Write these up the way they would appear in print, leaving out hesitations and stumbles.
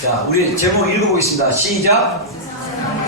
자, 우리 제목 읽어보겠습니다. 시작.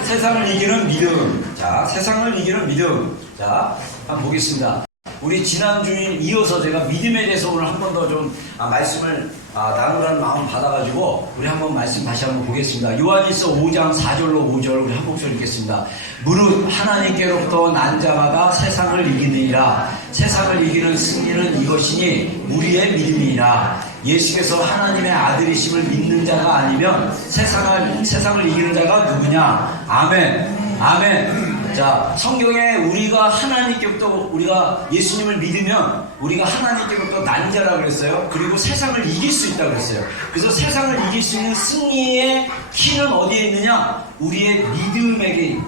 세상을 이기는 믿음. 자, 세상을 이기는 믿음. 자, 한번 보겠습니다. 우리 지난주에 이어서 제가 믿음에 대해서 오늘 한 번 더 좀 말씀을 나누라는 마음 받아가지고 우리 한번 말씀 다시 한번 보겠습니다. 요한일서 5장 4절로 5절 우리 한 목소리 읽겠습니다. 무릇 하나님께로부터 난 자마다 세상을 이기느니라. 세상을 이기는 승리는 이것이니 우리의 믿음이니라. 예수께서 하나님의 아들이심을 믿는 자가 아니면 세상을 이기는 자가 누구냐? 아멘. 아멘. 자, 성경에 우리가 하나님께부터 우리가 예수님을 믿으면 우리가 하나님께부터 난 자라고 그랬어요. 그리고 세상을 이길 수 있다고 그랬어요. 그래서 세상을 이길 수 있는 승리의 키는 어디에 있느냐? 우리의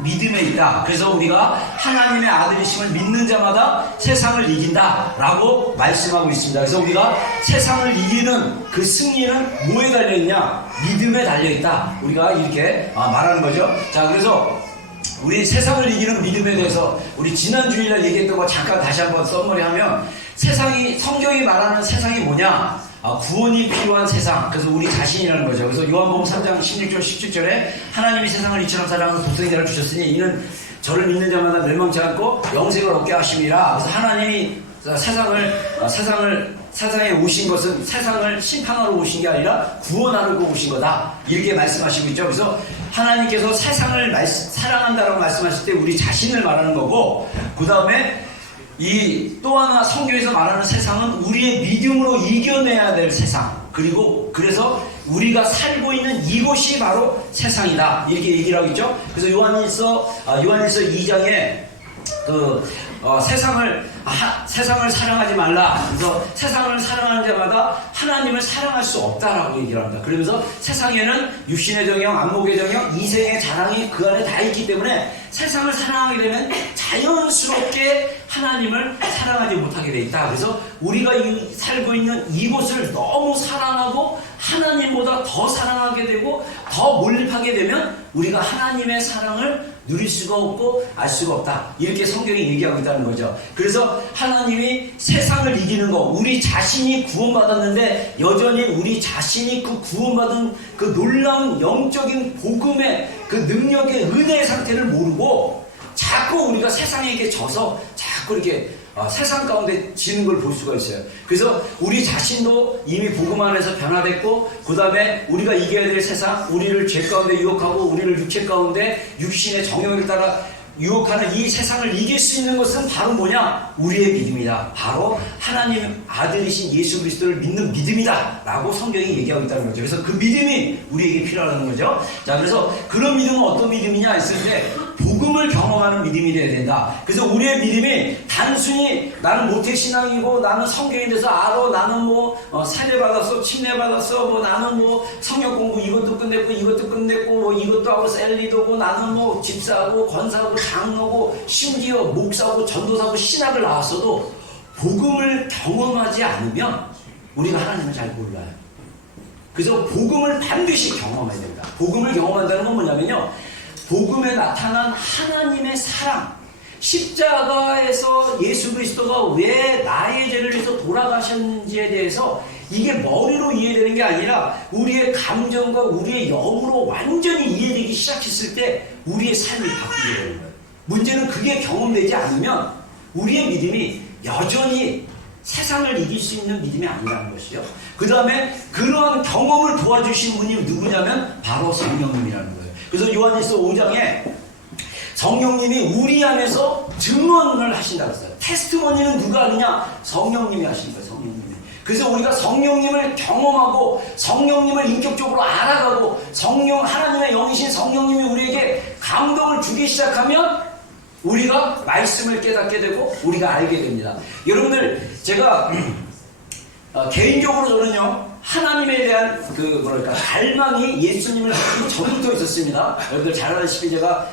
믿음에 있다. 그래서 우리가 하나님의 아들이심을 믿는 자마다 세상을 이긴다라고 말씀하고 있습니다. 그래서 우리가 세상을 이기는 그 승리는 뭐에 달려있냐? 믿음에 달려있다. 우리가 이렇게 말하는 거죠. 자, 그래서 우리 세상을 이기는 믿음에 대해서 우리 지난 주일날 얘기했던 거 잠깐 다시 한번 써머리하면 성경이 말하는 세상이 뭐냐? 구원이 필요한 세상. 그래서 우리 자신이라는 거죠. 그래서 요한복음 3장 16절 17절에 하나님이 세상을 이처럼 사랑하사 독생자를 주셨으니 이는 저를 믿는 자마다 멸망치 않고 영생을 얻게 하심이라. 그래서 하나님이 세상에 오신 것은 세상을 심판하러 오신 게 아니라 구원하러 오신 거다. 이렇게 말씀하시고 있죠. 그래서 하나님께서 세상을 사랑한다라고 말씀하실 때 우리 자신을 말하는 거고, 그 다음에 또 하나 성경에서 말하는 세상은 우리의 믿음으로 이겨내야 될 세상. 그래서 우리가 살고 있는 이곳이 바로 세상이다. 이렇게 얘기를 하고 있죠. 그래서 요한일서 2장에 세상을 사랑하지 말라. 그래서 세상을 사랑하는 자마다 하나님을 사랑할 수 없다라고 얘기를 합니다. 그러면서 세상에는 육신의 정형, 안목의 정형, 이생의 자랑이 그 안에 다 있기 때문에 세상을 사랑하게 되면 자연스럽게 하나님을 사랑하지 못하게 돼 있다. 그래서 우리가 살고 있는 이곳을 너무 사랑하고 하나님보다 더 사랑하게 되고 더 몰입하게 되면 우리가 하나님의 사랑을 누릴 수가 없고 알 수가 없다. 이렇게 성경이 얘기하고 있다는 거죠. 그래서 하나님이 세상을 이기는 거, 우리 자신이 구원받았는데 여전히 우리 자신이 그 구원받은 그 놀라운 영적인 복음의 그 능력의 은혜의 상태를 모르고 자꾸 우리가 세상에게 져서 자꾸 이렇게 세상 가운데 지는 걸 볼 수가 있어요. 그래서 우리 자신도 이미 복음 안에서 변화됐고, 그 다음에 우리가 이겨야 될 세상, 우리를 죄 가운데 유혹하고 우리를 육체 가운데 육신의 정욕을 따라 유혹하는 이 세상을 이길 수 있는 것은 바로 뭐냐? 우리의 믿음이다. 바로 하나님 아들이신 예수 그리스도를 믿는 믿음이다 라고 성경이 얘기하고 있다는 거죠. 그래서 그 믿음이 우리에게 필요하다는 거죠. 자, 그래서 그런 믿음은 어떤 믿음이냐 했을 때 복음을 경험하는 믿음이 되어야 된다. 그래서 우리의 믿음이 단순히 나는 모태신앙이고 나는 성경에 대해서 알아, 나는 세례받았어, 침례받았어, 나는 성경 공부 이것도 끝냈고 이것도 하고 셀리도고 나는 집사하고 권사하고 장로고 심지어 목사하고 전도사하고 신학을 나왔어도 복음을 경험하지 않으면 우리가 하나님을 잘 몰라요. 그래서 복음을 반드시 경험해야 됩니다. 복음을 경험한다는 건 뭐냐면요, 복음에 나타난 하나님의 사랑, 십자가에서 예수 그리스도가 왜 나의 죄를 위해서 돌아가셨는지에 대해서 이게 머리로 이해되는 게 아니라 우리의 감정과 우리의 영으로 완전히 이해되기 시작했을 때 우리의 삶이 바뀌게 되는 거예요. 문제는 그게 경험되지 않으면 우리의 믿음이 여전히 세상을 이길 수 있는 믿음이 아니라는 것이죠. 그 다음에 그러한 경험을 도와주신 분이 누구냐면 바로 성령님이라는 거예요. 그래서 요한일서 5장에 성령님이 우리 안에서 증언을 하신다고 했어요. 테스트머니는 누가 하느냐? 성령님이 하시는 거예요. 성령님이. 그래서 우리가 성령님을 경험하고 성령님을 인격적으로 알아가고 하나님의 영이신 성령님이 우리에게 감동을 주기 시작하면 우리가 말씀을 깨닫게 되고 우리가 알게 됩니다. 여러분들, 제가 개인적으로 저는요, 하나님에 대한 갈망이 예수님을 믿기 전부터 있었습니다. 여러분들 잘 아시다시피 제가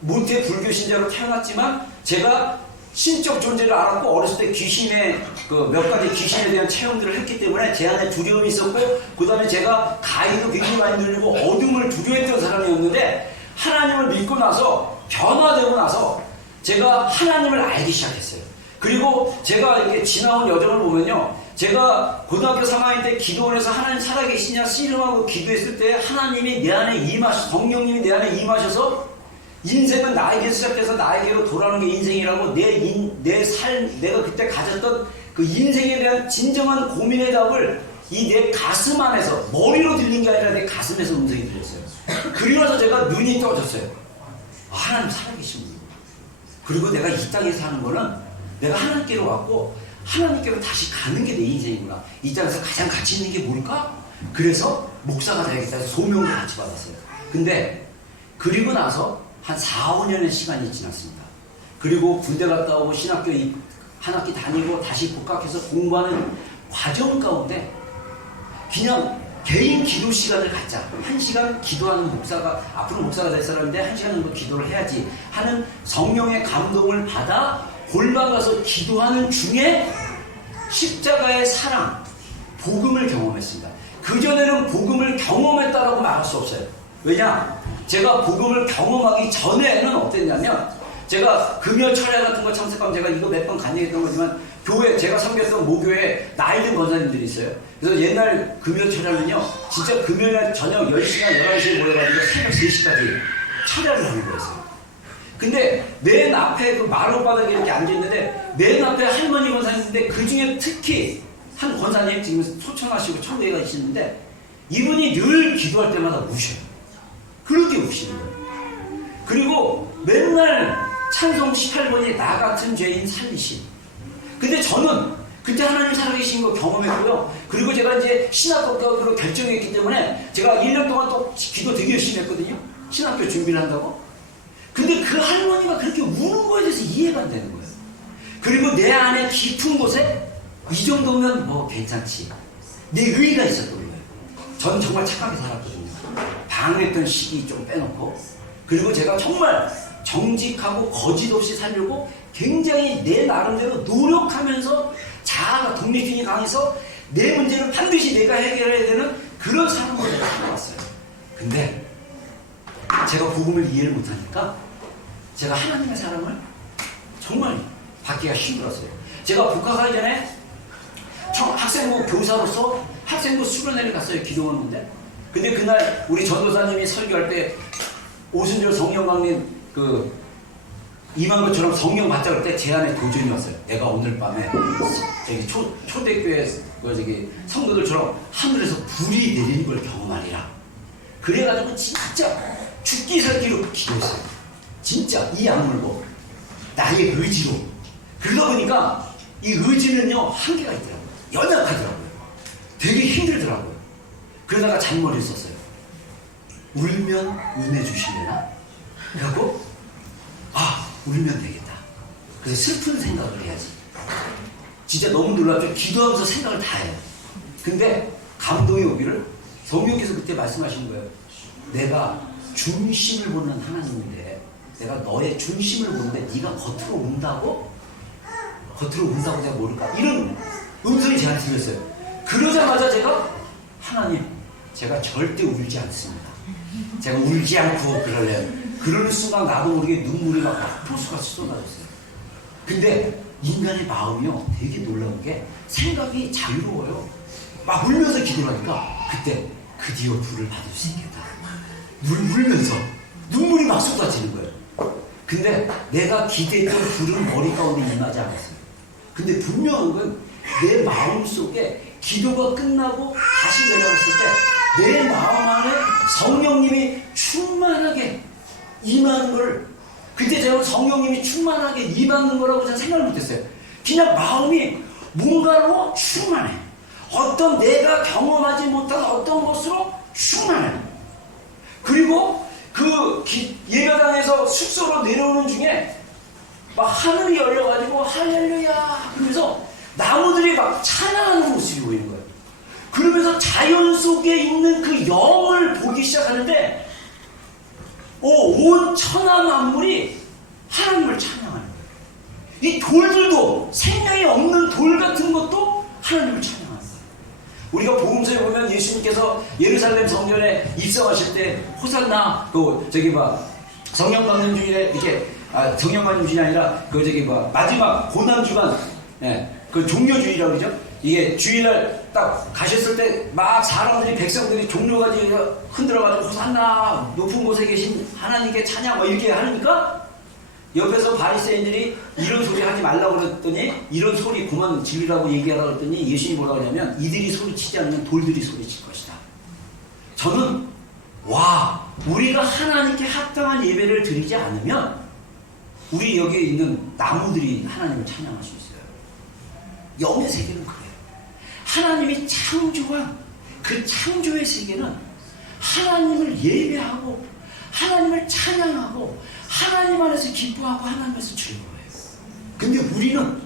모태 불교 신자로 태어났지만 제가 신적 존재를 알았고 어렸을 때 귀신의 몇 가지 귀신에 대한 체험들을 했기 때문에 제 안에 두려움이 있었고, 그 다음에 제가 가위도 굉장히 많이 눌리고 어둠을 두려워했던 사람이었는데 하나님을 믿고 나서 변화되고 나서 제가 하나님을 알기 시작했어요. 그리고 제가 이렇게 지나온 여정을 보면요, 제가 고등학교 3학년 때 기도원에서 하나님 살아계시냐 씨름하고 기도했을 때 하나님이 내 안에 성령님이 내 안에 임하셔서 인생은 나에게 시작해서 나에게로 돌아오는 게 인생이라고 내가 그때 가졌던 그 인생에 대한 진정한 고민의 답을 이 내 가슴 안에서, 머리로 들린 게 아니라 내 가슴에서 음성이 들렸어요. 그리고 나서 제가 눈이 떠졌어요. 하나님 살아계신 분. 그리고 내가 이 땅에 사는 거는 내가 하나님께로 왔고 하나님께로 다시 가는 게 내 인생이구나. 이 땅에서 가장 가치 있는 게 뭘까? 그래서 목사가 되겠다 해서 소명을 같이 받았어요. 근데 그리고 나서 한 4, 5년의 시간이 지났습니다. 그리고 군대 갔다 오고 신학교 한 학기 다니고 다시 복학해서 공부하는 과정 가운데 그냥 개인 기도 시간을 갖자. 1시간 기도하는 목사가, 앞으로 목사가 될 사람인데 1시간 정도 기도를 해야지 하는 성령의 감동을 받아 골방 가서 기도하는 중에 십자가의 사랑, 복음을 경험했습니다. 그전에는 복음을 경험했다라고 말할 수 없어요. 왜냐? 제가 복음을 경험하기 전에는 어땠냐면, 제가 금요 철야 같은 거 참석하면, 제가 이거 몇 번 간증했던 거지만, 교회, 제가 섬겼던 모교에 나이 든 권사님들이 있어요. 그래서 옛날 금요 철야는요, 진짜 금요일 저녁 10시나 11시에 모여가지고 새벽 3시까지 철야를 하는 거였어요. 근데 맨 앞에 그 마룻바닥에 이렇게 앉아있는데, 맨 앞에 할머니 권사님인데, 그 중에 특히 한 권사님, 지금 소천하시고 천국에 가시는데, 이분이 늘 기도할 때마다 우셔요. 그렇게 우시는 거예요. 그리고 맨날 찬송 18번이 나 같은 죄인 살리심. 근데 저는 그때 하나님 살아계신 거 경험했고요. 그리고 제가 이제 신학교로 결정했기 때문에 제가 1년 동안 또 기도 되게 열심히 했거든요. 신학교 준비를 한다고. 근데 그 할머니가 그렇게 우는 거에 대해서 이해가 안 되는 거예요. 그리고 내 안에 깊은 곳에 이 정도면 뭐 괜찮지. 내 의의가 있었던 거예요. 전 정말 착하게 살았거든요. 방황했던 시기 좀 빼놓고. 그리고 제가 정말 정직하고 거짓 없이 살려고 굉장히 내 나름대로 노력하면서 자아가 독립심이 강해서 내 문제는 반드시 내가 해결해야 되는 그런 사람으로 내가 살아왔어요. 근데 제가 복음을 이해를 못하니까 제가 하나님의 사랑을 정말 받기가 힘들었어요. 제가 복학하기 전에 학생부 교사로서 학생부 수련회를 갔어요. 기도원인데. 근데 그날 우리 전도사님이 설교할 때 오순절 성령 강림 임한 것처럼 성령 받자 그럴 때 제 안에 도전이 왔어요. 내가 오늘 밤에 저기 초대교회 성도들처럼 하늘에서 불이 내리는 걸 경험하리라. 그래가지고 진짜 죽기 살기로 기도했어요. 진짜 이 악물고 나의 의지로. 그러다 보니까 이 의지는요 한계가 있더라고요. 연약하더라고요. 되게 힘들더라고요. 그러다가 잔머리를 썼어요. 울면 은혜 주시려나? 그래갖고 울면 되겠다. 그래서 슬픈 생각을 해야지. 진짜 너무 놀랍죠. 기도하면서 생각을 다 해요. 근데 감동이 오기를 성령께서 그때 말씀하신 거예요. 내가 중심을 보는 하나님인데 내가 너의 중심을 보는데 네가 겉으로 운다고? 겉으로 운다고 내가 모를까? 이런 음성이 제한테 들렸어요. 그러자마자 제가 하나님, 제가 절대 울지 않습니다. 제가 울지 않고 그러래요. 그러는 순간 나도 모르게 눈물이 막 폭포수같이 쏟아졌어요. 근데 인간의 마음이요 되게 놀라운 게 생각이 자유로워요. 막 울면서 기도를 하니까 그때 드디어 불을 받을 수 있겠다. 울면서 눈물이 막 쏟아지는 거예요. 근데 내가 기대했던 불은 머리 가운데 임하지 않았어요. 근데 분명한 건 내 마음속에 기도가 끝나고 다시 내려갔을 때 내 마음 안에 성령님이 충만하게 임하는 걸, 그때 제가 성령님이 충만하게 임하는 거라고 저는 생각을 못했어요. 그냥 마음이 뭔가로 충만해. 어떤 내가 경험하지 못한 어떤 것으로 충만해. 그리고 그 예배당에서 숙소로 내려오는 중에 막 하늘이 열려가지고 할렐루야 그러면서 나무들이 막 찬양하는 모습이 보이는 거예요. 그러면서 자연 속에 있는 그 영을 보기 시작하는데 온 천하 만물이 하나님을 찬양하는 거예요. 이 돌들도, 생명이 없는 돌 같은 것도 하나님을 찬양하는 거예요. 우리가 복음서에 보면 예수님께서 예루살렘 성전에 입성하실 때 호산나 성령 받는 중에 이렇게 정형만 유신이 아니라 마지막 고난주간, 그 종료주의라고 그러죠. 이게 주일날 딱 가셨을 때 막 사람들이, 백성들이 종료까지 흔들어가지고 호산나 높은 곳에 계신 하나님께 찬양 이렇게 하니까 옆에서 바리새인들이 이런 소리 하지 말라고 그랬더니, 이런 소리 그만 지르라고 얘기하라고 했더니 예수님이 뭐라고 하냐면, 이들이 소리치지 않으면 돌들이 소리칠 것이다. 저는 우리가 하나님께 합당한 예배를 드리지 않으면 우리 여기에 있는 나무들이 하나님을 찬양할 수 있어요. 영의 세계는 그래요. 하나님이 창조한 그 창조의 세계는 하나님을 예배하고 하나님을 찬양하고 하나님 안에서 기뻐하고 하나님 안에서 즐거워해요. 근데 우리는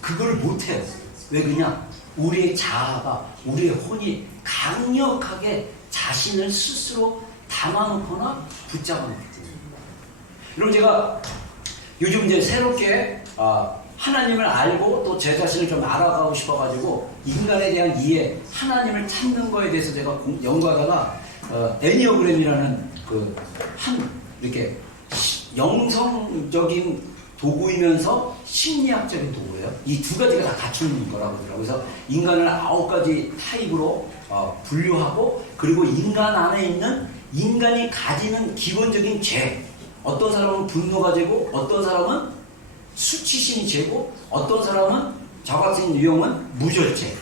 그걸 못해요. 왜 그러냐? 우리의 자아가, 우리의 혼이 강력하게 자신을 스스로 담아놓거나 붙잡아놓기 때문에. 여러분, 제가 요즘 이제 새롭게 하나님을 알고 또 제 자신을 좀 알아가고 싶어가지고 인간에 대한 이해, 하나님을 찾는 거에 대해서 제가 연구하다가 애니어그램이라는 이렇게 영성적인 도구이면서 심리학적인 도구예요. 이 두 가지가 다 갖춘 거라고 하더라고요. 그래서 인간을 9가지 타입으로 분류하고, 그리고 인간 안에 있는 인간이 가지는 기본적인 죄, 어떤 사람은 분노가 죄고, 어떤 사람은 수치심이 죄고, 어떤 사람은 저 같은 유형은 무절제,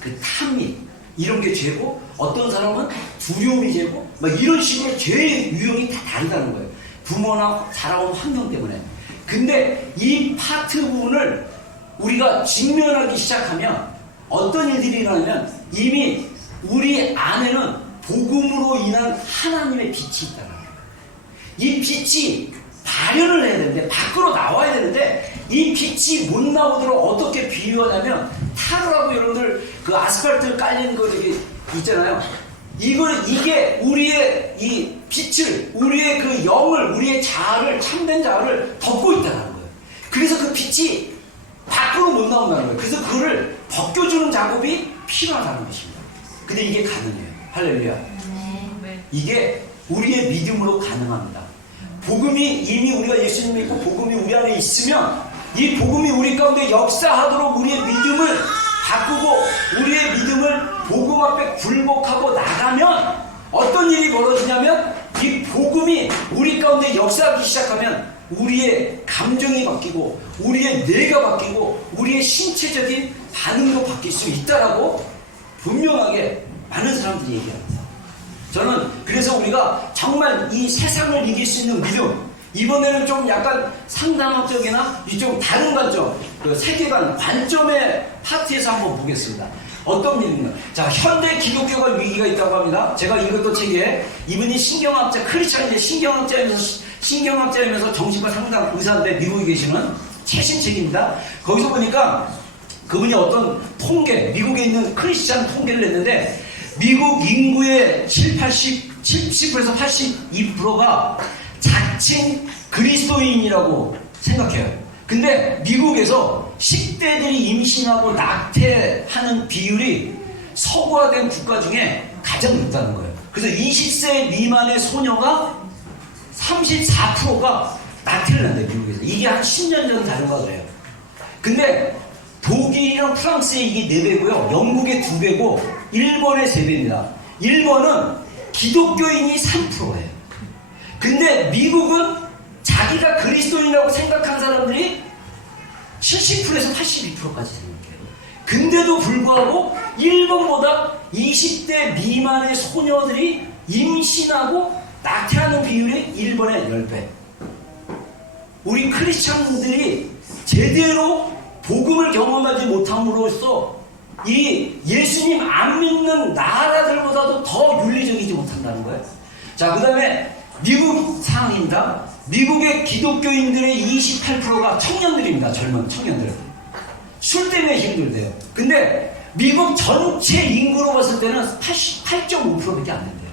그 탐미 이런 게 죄고, 어떤 사람은 두려움이 죄고, 이런 식으로 죄의 유형이 다 다르다는 거예요. 부모나 자라온 환경 때문에. 근데 이 파트 부분을 우리가 직면하기 시작하면 어떤 일들이 일어나면, 이미 우리 안에는 복음으로 인한 하나님의 빛이 있다는 거예요. 이 빛이 발현을 해야 되는데, 밖으로 나와야 되는데, 이 빛이 못 나오도록 어떻게 비유하냐면, 타르라고 여러분들 그 아스팔트 깔린 거 저기 있잖아요. 이게 우리의 이 빛을, 우리의 그 영을, 우리의 자아를, 참된 자아를 덮고 있다는 거예요. 그래서 그 빛이 밖으로 못 나온다는 거예요. 그래서 그거를 벗겨주는 작업이 필요하다는 것입니다. 근데 이게 가능해요. 할렐루야. 이게 우리의 믿음으로 가능합니다. 복음이, 이미 우리가 예수님 믿고 복음이 우리 안에 있으면, 이 복음이 우리 가운데 역사하도록 우리의 믿음을 바꾸고 우리의 믿음을 복음 앞에 굴복하고 나가면 어떤 일이 벌어지냐면, 이 복음이 우리 가운데 역사하기 시작하면 우리의 감정이 바뀌고 우리의 뇌가 바뀌고 우리의 신체적인 반응도 바뀔 수 있다라고 분명하게 많은 사람들이 얘기합니다. 저는 그래서 우리가 정말 이 세상을 이길 수 있는 믿음, 이번에는 좀 약간 상담학적이나 좀 다른 관점, 그 세계관, 관점의 파트에서 한번 보겠습니다. 어떤 믿음인가? 자, 현대 기독교가 위기가 있다고 합니다. 제가 읽었던 책에, 이분이 신경학자, 크리스찬인데 신경학자이면서 정신과 상담 의사인데 미국에 계시는 최신 책입니다. 거기서 보니까 그분이 어떤 통계, 미국에 있는 크리스찬 통계를 냈는데, 미국 인구의 70%에서 82%가 자칭 그리스도인이라고 생각해요. 근데 미국에서 10대들이 임신하고 낙태하는 비율이 서구화된 국가 중에 가장 높다는 거예요. 그래서 20세 미만의 소녀가 34%가 낙태를 한대요, 미국에서. 이게 한 10년 전 다른가 그래요. 근데 독일이랑 프랑스의 이게 4배고요. 영국의 2배고, 일본의 3배입니다. 일본은 기독교인이 3%예요. 근데 미국은 자기가 그리스도인이라고 생각한 사람들이 70%에서 82%까지 생각해요. 근데도 불구하고 일본보다 20대 미만의 소녀들이 임신하고 낙태하는 비율이 일본의 10배. 우리 크리스찬들이 제대로 복음을 경험하지 못함으로써 이 예수님 안 믿는 나라들보다도 더 윤리적이지 못한다는 거예요. 자, 그 다음에 미국 상황입니다. 미국의 기독교인들의 28%가 청년들입니다. 젊은 청년들. 술 때문에 힘들대요. 근데 미국 전체 인구로 봤을 때는 88.5%밖에 안 된대요.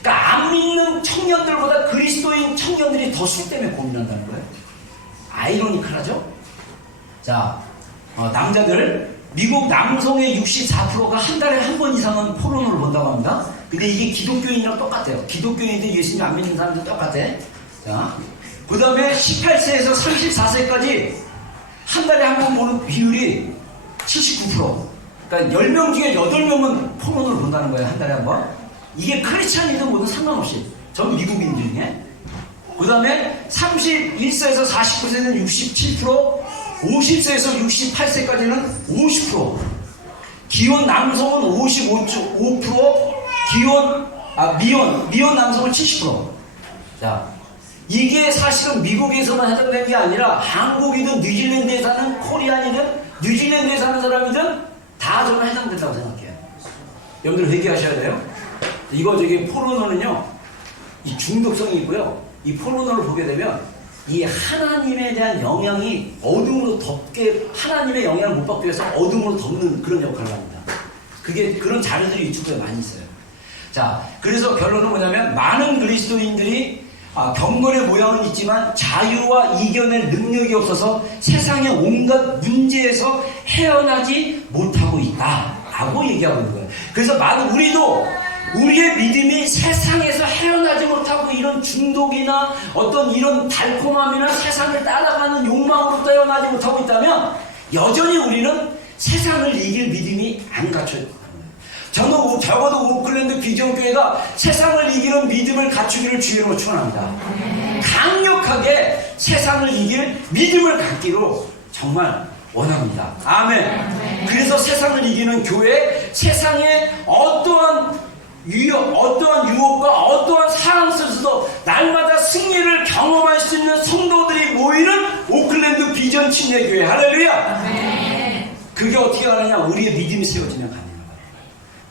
그러니까 안 믿는 청년들보다 그리스도인 청년들이 더 술 때문에 고민한다는 거예요. 아이러니컬하죠? 자, 남자들, 미국 남성의 64%가 한 달에 한 번 이상은 포르노를 본다고 합니다. 근데 이게 기독교인이랑 똑같아요. 기독교인들 예수님 안 믿는 사람들 똑같아. 자, 그 다음에 18세에서 34세까지 한 달에 한 번 보는 비율이 79%. 그러니까 10명 중에 8명은 포르노를 본다는 거예요. 한 달에 한 번. 이게 크리스찬이든 뭐든 상관없이. 전 미국인 중에. 그 다음에 31세에서 49세는 67%, 50세에서 68세까지는 50%. 기혼 남성은 55%, 미혼 남성은 70%. 자, 이게 사실은 미국에서만 해당되는 게 아니라 한국이든 뉴질랜드에 사는 코리안이든 뉴질랜드에 사는 사람이든 다 저는 해당된다고 생각해요. 여러분들 회개하셔야 돼요. 이거 포르노는요, 이 중독성이 있고요. 이 포르노를 보게 되면 이 하나님에 대한 영향이 어둠으로 덮게, 하나님의 영향을 못 받기 위해서 어둠으로 덮는 그런 역할을 합니다. 그런 자료들이 유튜브에 많이 있어요. 자, 그래서 결론은 뭐냐면 많은 그리스도인들이 경건의 모양은 있지만 자유와 이겨낼 능력이 없어서 세상의 온갖 문제에서 헤어나지 못하고 있다라고 얘기하고 있는 거예요. 그래서 많은 우리의 믿음이 세상에서 헤어나지 못하고 이런 중독이나 어떤 이런 달콤함이나 세상을 따라가는 욕망으로 헤어나지 못하고 있다면 여전히 우리는 세상을 이길 믿음이 안 갖춰 있다. 적어도 오클랜드 비전교회가 세상을 이기는 믿음을 갖추기를 주의로 축원합니다. 강력하게 세상을 이길 믿음을 갖기로 정말 원합니다. 아멘. 그래서 세상을 이기는 교회, 세상에 어떠한 유혹과 어떠한 상황 속에서도 날마다 승리를 경험할 수 있는 성도들이 모이는 오클랜드 비전 침례교회. 할렐루야. 그게 어떻게 하느냐? 우리의 믿음이 세워지면 가능합니다.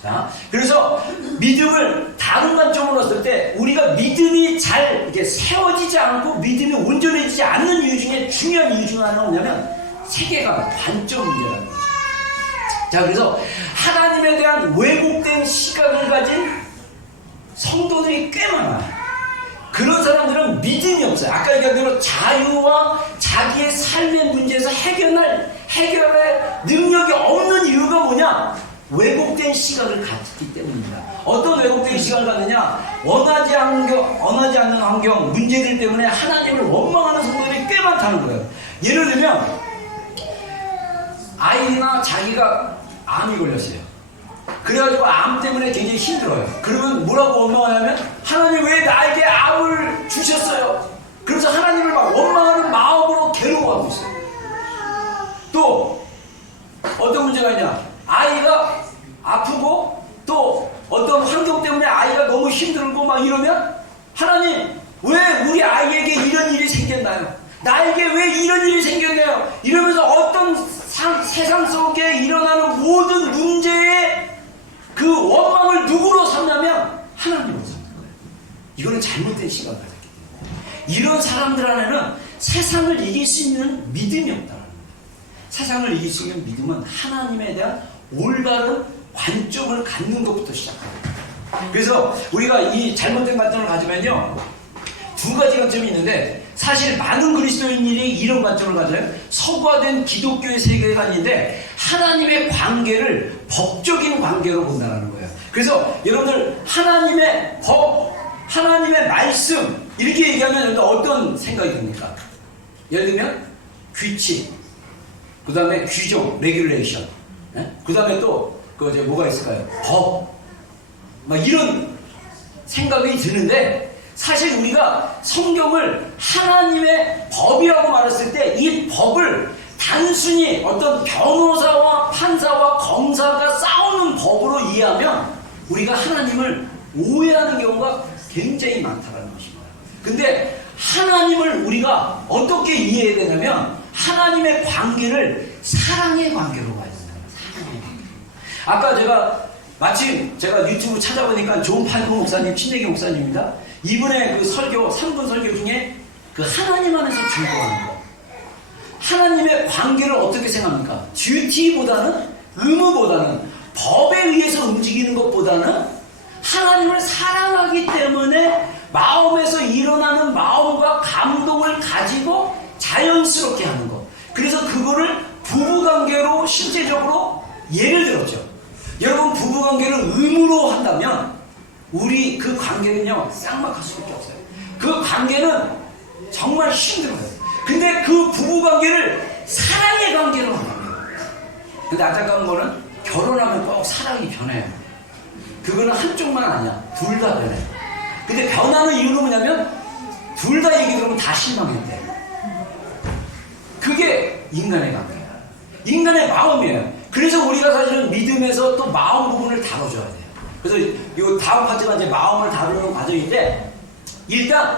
자, 그래서 믿음을 다른 관점으로 봤을 때 우리가 믿음이 잘 이렇게 세워지지 않고 믿음이 온전해지지 않는 이유 중에 중요한 이유 중 하나는 뭐냐면 세계관, 관점 문제라는 거죠. 자, 그래서 하나님에 대한 왜곡된 시각을 가진 성도들이 꽤 많아요. 그런 사람들은 믿음이 없어요. 아까 얘기한 대로 자유와 자기의 삶의 문제에서 해결할 능력이 없는 이유가 뭐냐? 왜곡된 시각을 갖기 때문입니다. 어떤 왜곡된 시각을 갖느냐? 원하지 않는 환경, 문제들 때문에 하나님을 원망하는 성도들이 꽤 많다는 거예요. 예를 들면 아이나 자기가 암이 걸렸어요. 그래가지고 암 때문에 굉장히 힘들어요. 그러면 뭐라고 원망하냐면 하나님 왜 나에게 암을 주셨어요? 그래서 하나님을 막 원망하는 마음으로 괴로워하고 있어요. 또 어떤 문제가 있냐? 아이가 아프고 또 어떤 환경 때문에 아이가 너무 힘들고 막 이러면 하나님 왜 우리 아이에게 이런 일이 생겼나요? 나에게 왜 이런 일이 생겼나요? 이러면서 어떤 세상 속에 일어나는 모든 문제의 그 원망을 누구로 삼냐면 하나님으로 삼는 거예요. 이거는 잘못된 시각을 가졌기 때문에 이런 사람들 안에는 세상을 이길 수 있는 믿음이 없다는 거예요. 세상을 이길 수 있는 믿음은 하나님에 대한 올바른 관점을 갖는 것부터 시작합니다. 그래서 우리가 이 잘못된 관점을 가지면요, 두 가지 관점이 있는데 사실 많은 그리스도인들이 이런 관점을 가져요. 서구화된 기독교의 세계관인데 하나님의 관계를 법적인 관계로 본다는 거예요. 그래서 여러분들 하나님의 법, 하나님의 말씀 이렇게 얘기하면 여러분들 어떤 생각이 듭니까? 예를 들면 규칙, 그 다음에 규정, 레귤레이션, 그 다음에 또 뭐가 있을까요? 법, 막 이런 생각이 드는데 사실 우리가 성경을 하나님의 법이라고 말했을 때 이 법을 단순히 어떤 변호사와 판사와 검사가 싸우는 법으로 이해하면 우리가 하나님을 오해하는 경우가 굉장히 많다는 것입니다. 근데 하나님을 우리가 어떻게 이해해야 되냐면 하나님의 관계를 사랑의 관계로 봐야 된다는 거예요. 사랑의 관계. 아까 마침 제가 유튜브 찾아보니까 존 팔크 목사님, 친내기 목사님입니다. 이분의 그 설교, 3분 설교 중에 그 하나님 안에서 중요한 거. 하나님의 관계를 어떻게 생각합니까? 듀티보다는, 의무보다는, 법에 의해서 움직이는 것보다는 하나님을 사랑하기 때문에 마음에서 일어나는 마음과 감동을 가지고 자연스럽게 하는 것. 그래서 그거를 부부관계로 실제적으로 예를 들었죠. 여러분, 부부관계를 의무로 한다면 우리 그 관계는요 쌍막할 수밖에 없어요. 그 관계는 정말 힘들어요. 근데 그 부부관계를 사랑의 관계로 만듭니다. 근데 안타까운 거는 결혼하면 꼭 사랑이 변해요. 그거는 한쪽만 아니야. 둘 다 변해. 근데 변하는 이유는 뭐냐면 둘 다 얘기 들으면 다 실망했대. 그게 인간의 관계야. 인간의 마음이에요. 그래서 우리가 사실은 믿음에서 또 마음 부분을 다뤄줘야 돼요. 그래서 이 다음 파트가 이제 마음을 다루는 과정인데, 일단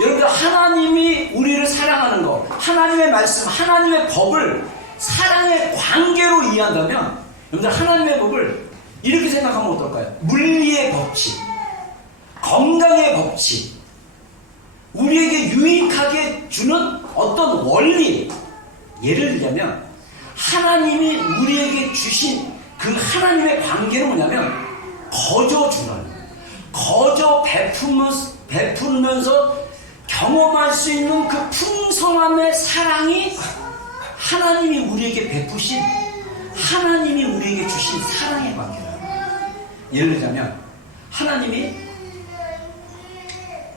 여러분들 하나님이 우리를 사랑하는 거, 하나님의 말씀, 하나님의 법을 사랑의 관계로 이해한다면, 여러분들 하나님의 법을 이렇게 생각하면 어떨까요? 물리의 법칙, 건강의 법칙, 우리에게 유익하게 주는 어떤 원리. 예를 들자면 하나님이 우리에게 주신 그 하나님의 관계는 뭐냐면 거저 주는, 거저 베풀면서 경험할 수 있는 그 풍성함의 사랑이 하나님이 우리에게 베푸신, 하나님이 우리에게 주신 사랑의 관계다. 예를 들자면 하나님이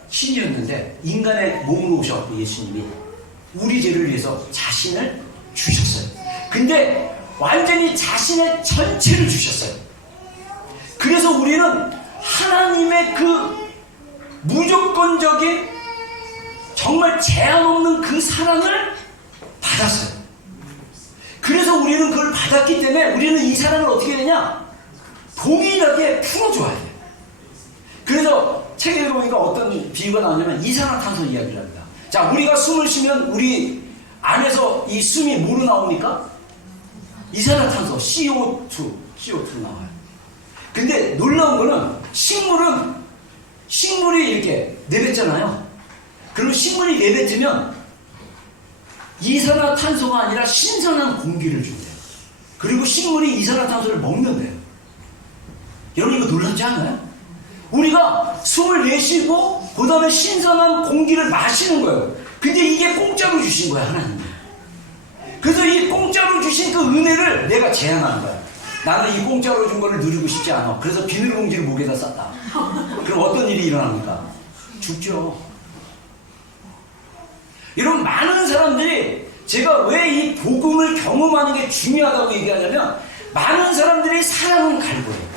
신이었는데 인간의 몸으로 오셨고, 예수님이 우리 죄를 위해서 자신을 주셨어요. 근데 완전히 자신의 전체를 주셨어요. 그래서 우리는 하나님의 그 무조건적인 정말 제한 없는 그 사랑을 받았어요. 그래서 우리는 그걸 받았기 때문에 우리는 이 사랑을 어떻게 해야 되냐? 동일하게 풀어줘야 돼요. 그래서 책에 읽어보니까 어떤 비유가 나오냐면 이산화탄소 이야기를 합니다. 자, 우리가 숨을 쉬면 우리 안에서 이 숨이 뭐로 나옵니까? 이산화탄소, CO2 나와요. 근데 놀라운 거는 식물이 이렇게 내뱉잖아요. 그리고 식물이 내뱉으면 이산화탄소가 아니라 신선한 공기를 준대요. 그리고 식물이 이산화탄소를 먹는데요. 여러분 이거 놀랍지 않아요? 우리가 숨을 내쉬고 그 다음에 신선한 공기를 마시는 거예요. 근데 이게 공짜로 주신 거야, 하나님이. 그래서 이 공짜로 주신 그 은혜를 내가 제한하는 거야. 나는 이 공짜로 준 거를 누리고 싶지 않아. 그래서 비닐봉지를 목에다 쌌다. 그럼 어떤 일이 일어납니까? 죽죠. 여러분, 많은 사람들이, 제가 왜 이 복음을 경험하는 게 중요하다고 얘기하냐면, 많은 사람들이 사랑은 갈구해요.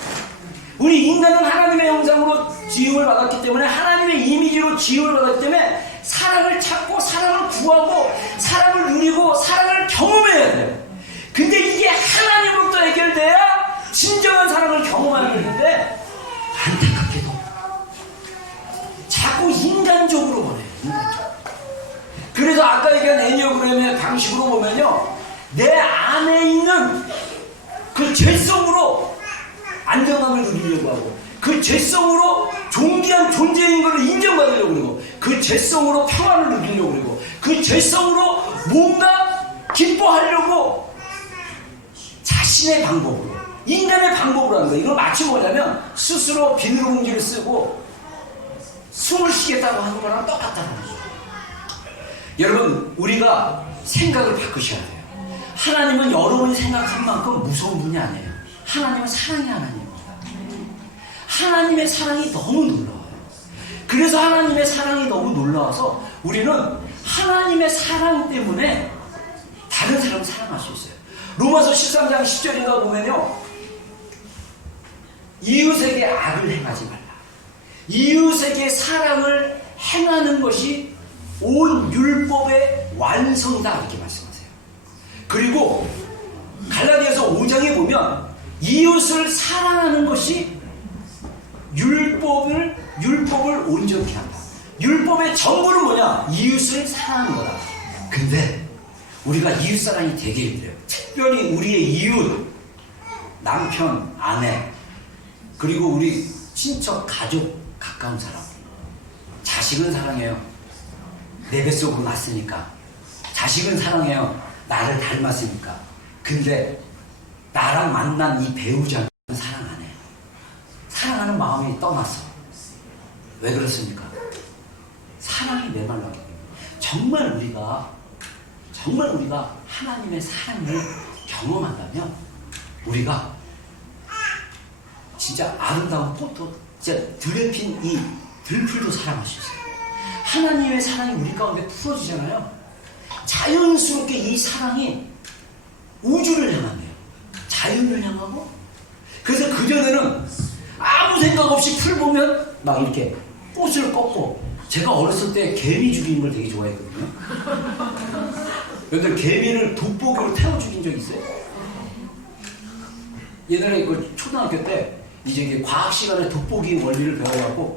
우리 인간은 하나님의 형상으로 지음을 받았기 때문에, 하나님의 이미지로 지음을 받았기 때문에 사랑을 찾고 사랑을 구하고 사랑을 누리고 사랑을 경험해야 돼요. 근데 이게 하나님으로부터 해결돼야 진정한 사랑을 경험하게 되는데, 안타깝게도 자꾸 인간적으로 보내요. 인간적으로. 그래서 아까 얘기한 애니어그램의 방식으로 보면요, 내 안에 있는 그 죄성으로 안정감을 누리려고 하고, 그 죄성으로 존귀한 존재인 것을 인정받으려고 그러고, 그 죄성으로 평안을 누리려고 그러고, 그 죄성으로 뭔가 기뻐하려고 자신의 방법으로, 인간의 방법으로 하는 거예요. 이걸 마치 뭐냐면 스스로 비닐봉지를 쓰고 숨을 쉬겠다고 하는 거랑 똑같다는 거죠. 여러분, 우리가 생각을 바꾸셔야 돼요. 하나님은 여러분이 생각한 만큼 무서운 분이 아니에요. 하나님은 사랑의 하나님입니다. 하나님의 사랑이 너무 놀라워요. 그래서 하나님의 사랑이 너무 놀라워서 우리는 하나님의 사랑 때문에 다른 사람을 사랑할 수 있어요. 로마서 13장 10절인가 보면요, 이웃에게 악을 행하지 말라. 이웃에게 사랑을 행하는 것이 온 율법의 완성이다, 이렇게 말씀하세요. 그리고 갈라디아서 5장에 보면 이웃을 사랑하는 것이 율법을 온전케 한다. 율법의 전부는 뭐냐? 이웃을 사랑하는 거다. 근데 우리가 이웃 사랑이 되게 힘들어요. 특별히 우리의 이웃, 남편, 아내, 그리고 우리 친척, 가족, 가까운 사람. 자식은 사랑해요. 내 뱃속으로 났으니까. 자식은 사랑해요. 나를 닮았으니까. 근데 나랑 만난 이 배우자는 사랑 안 해요. 사랑하는 마음이 떠났어. 왜 그렇습니까? 사랑이 메말랐기 때문에. 정말 우리가 하나님의 사랑을 경험한다면 우리가 진짜 아름다운 꽃도, 진짜 들핀 이 들풀도 사랑할 수 있어요. 하나님의 사랑이 우리 가운데 풀어지잖아요. 자연스럽게 이 사랑이 우주를 향한대요. 자연을 향하고. 그래서 그전에는 아무 생각 없이 풀 보면 막 이렇게 꽃을 꺾고, 제가 어렸을 때 개미 죽이는 걸 되게 좋아했거든요. 여러분들 개미를 돋보기로 태워 죽인 적 있어요? 옛날에 그 초등학교 때 이제 이게 과학 시간에 돋보기 원리를 배워갖고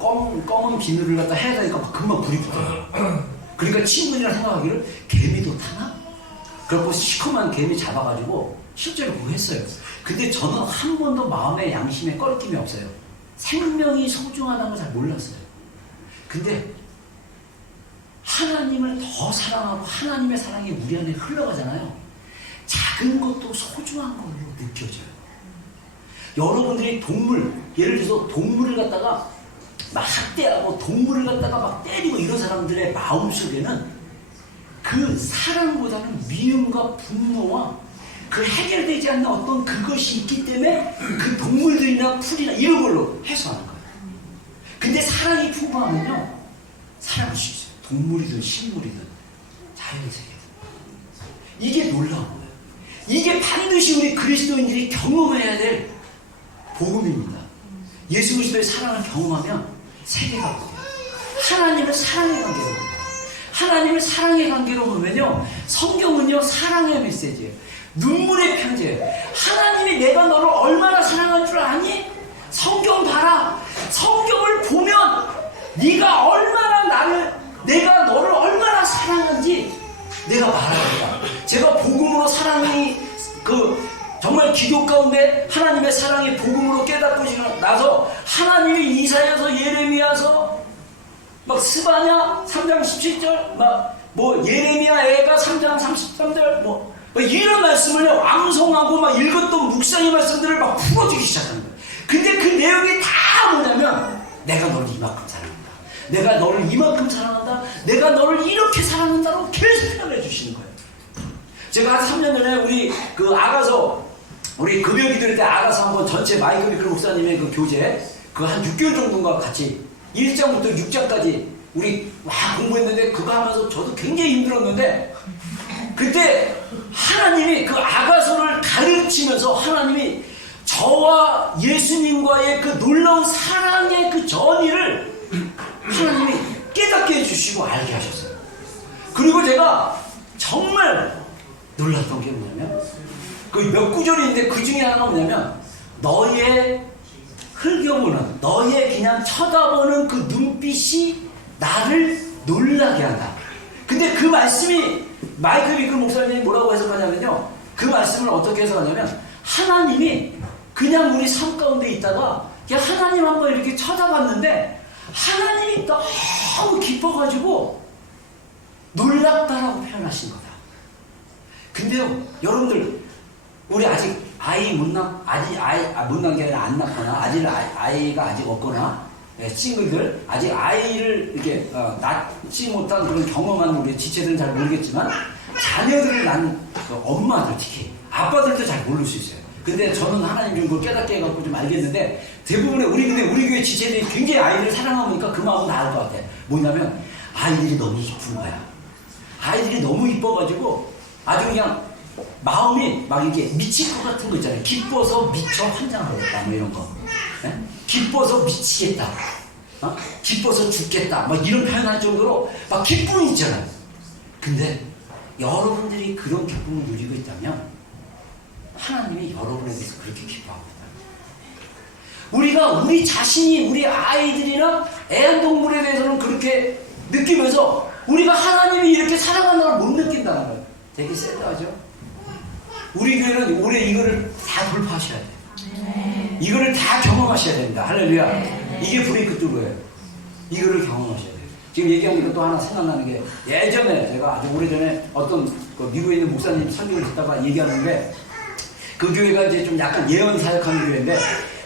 검은 비늘을 갖다 해야 되니까 막 금방 불이 붙어요. 그러니까 친구들이랑 생각하기를 개미도 타나? 그래갖고 시커먼 개미 잡아가지고 실제로 그거 했어요. 근데 저는 한 번도 마음의 양심에 꺼리낌이 없어요. 생명이 소중하다는 걸 잘 몰랐어요. 근데 하나님을 더 사랑하고 하나님의 사랑이 우리 안에 흘러가잖아요. 작은 것도 소중한 걸로 느껴져요. 여러분들이 동물, 예를 들어서 동물을 갖다가 막 학대하고 동물을 갖다가 막 때리고 이런 사람들의 마음속에는 그 사랑보다는 미움과 분노와 그 해결되지 않는 어떤 그것이 있기 때문에 그 동물들이나 풀이나 이런 걸로 해소하는 거예요. 근데 사랑이 풍부하면요, 사랑할 수 있어요. 동물이든 식물이든 자연세계든. 이게 놀라운 거예요. 이게 반드시 우리 그리스도인들이 경험해야 될 복음입니다. 예수 그리스도의 사랑을 경험하면 세계가 바뀌어요. 하나님을 사랑의 관계로 보면, 하나님을 사랑의 관계로 보면요, 성경은요 사랑의 메시지예요. 눈물의 편지예요. 하나님이 내가 너를 얼마나 사랑한 줄 아니? 성경 봐라. 성경을 보면 네가 얼마나 내가 너를 얼마나 사랑한지 내가 말합니다. 제가 복음으로 사랑이 정말 기도 가운데 하나님의 사랑이 복음으로 깨닫고 나서 하나님이 이사야서 예레미야서 막 스바냐 3장 17절 뭐 예레미야 애가 3장 33절 뭐 이런 말씀을 암송하고 막 읽었던 묵상의 말씀들을 막 풀어주기 시작하는 거예요. 근데 그 내용이 다 뭐냐면 내가 너를 이만큼 사랑한다. 내가 너를 이만큼 사랑한다. 내가 너를 이렇게 사랑한다고 계속 표현해 주시는 거예요. 제가 한 3년 전에 우리 급여 기도할 때 아가서 한번 전체 마이크 미클 목사님의 그 교재 한 6개월 정도인가 같이 1장부터 6장까지 우리 막 공부했는데 그거 하면서 저도 굉장히 힘들었는데 그때 하나님이 그 아가서를 가르치면서 하나님이 저와 예수님과의 그 놀라운 사랑의 그 전의를 하나님이 깨닫게 해주시고 알게 하셨어요. 그리고 제가 정말 놀랐던 게 뭐냐면 그 몇 구절이 있는데 그 중에 하나가 뭐냐면 너의 흘겨보는 너의 그냥 쳐다보는 그 눈빛이 나를 놀라게 한다. 근데 그 말씀이 마이크 미클 목사님이 뭐라고 해석하냐면요, 그 말씀을 어떻게 해석하냐면 하나님이 그냥 우리 삶 가운데 있다가 그냥 하나님 한번 이렇게 쳐다봤는데 하나님이 너무 기뻐가지고 놀랍다라고 표현하신 거다. 근데요 여러분들, 우리 아직 아이 못 낳은 게 아니라 안 낳거나 아이가 아직 없거나 싱글들 아직 아이를 이렇게 낳지 못한 그런 경험한 우리 지체들은 잘 모르겠지만 자녀들을 낳은 그 엄마들, 특히 아빠들도 잘 모를 수 있어요. 근데 저는 하나님 좀 그걸 깨닫게 해갖고 좀 알겠는데 대부분의 우리 교회 지체들이 굉장히 아이들을 사랑하니까 그 마음은 다 알 것 같아. 뭐냐면 아이들이 너무 이쁜 거야. 아이들이 너무 이뻐가지고 아주 그냥 마음이 막 이게 미칠 것 같은 거 있잖아요. 기뻐서 미쳐 환장하겠다 뭐 이런 거. 네? 기뻐서 미치겠다. 기뻐서 죽겠다. 막 이런 표현할 정도로 막 기쁨이 있잖아요. 근데 여러분들이 그런 기쁨을 누리고 있다면 하나님이 여러분에 대해서 그렇게 기뻐합니다. 우리가 우리 자신이 우리 아이들이나 애완동물에 대해서는 그렇게 느끼면서 우리가 하나님이 이렇게 사랑하는 걸 못 느낀다는 거예요. 되게 쎄하죠? 우리 교회는 올해 이거를 다 돌파하셔야 돼요. 이거를 다 경험하셔야 됩니다. 할렐루야. 이게 브레이크 뚜루예요. 이거를 경험하셔야 돼요. 지금 얘기하니까 또 하나 생각나는 게 예전에 제가 아주 오래전에 어떤 그 미국에 있는 목사님 설교를 듣다가 얘기하는데 그 교회가 이제 좀 약간 예언 사역하는 교회인데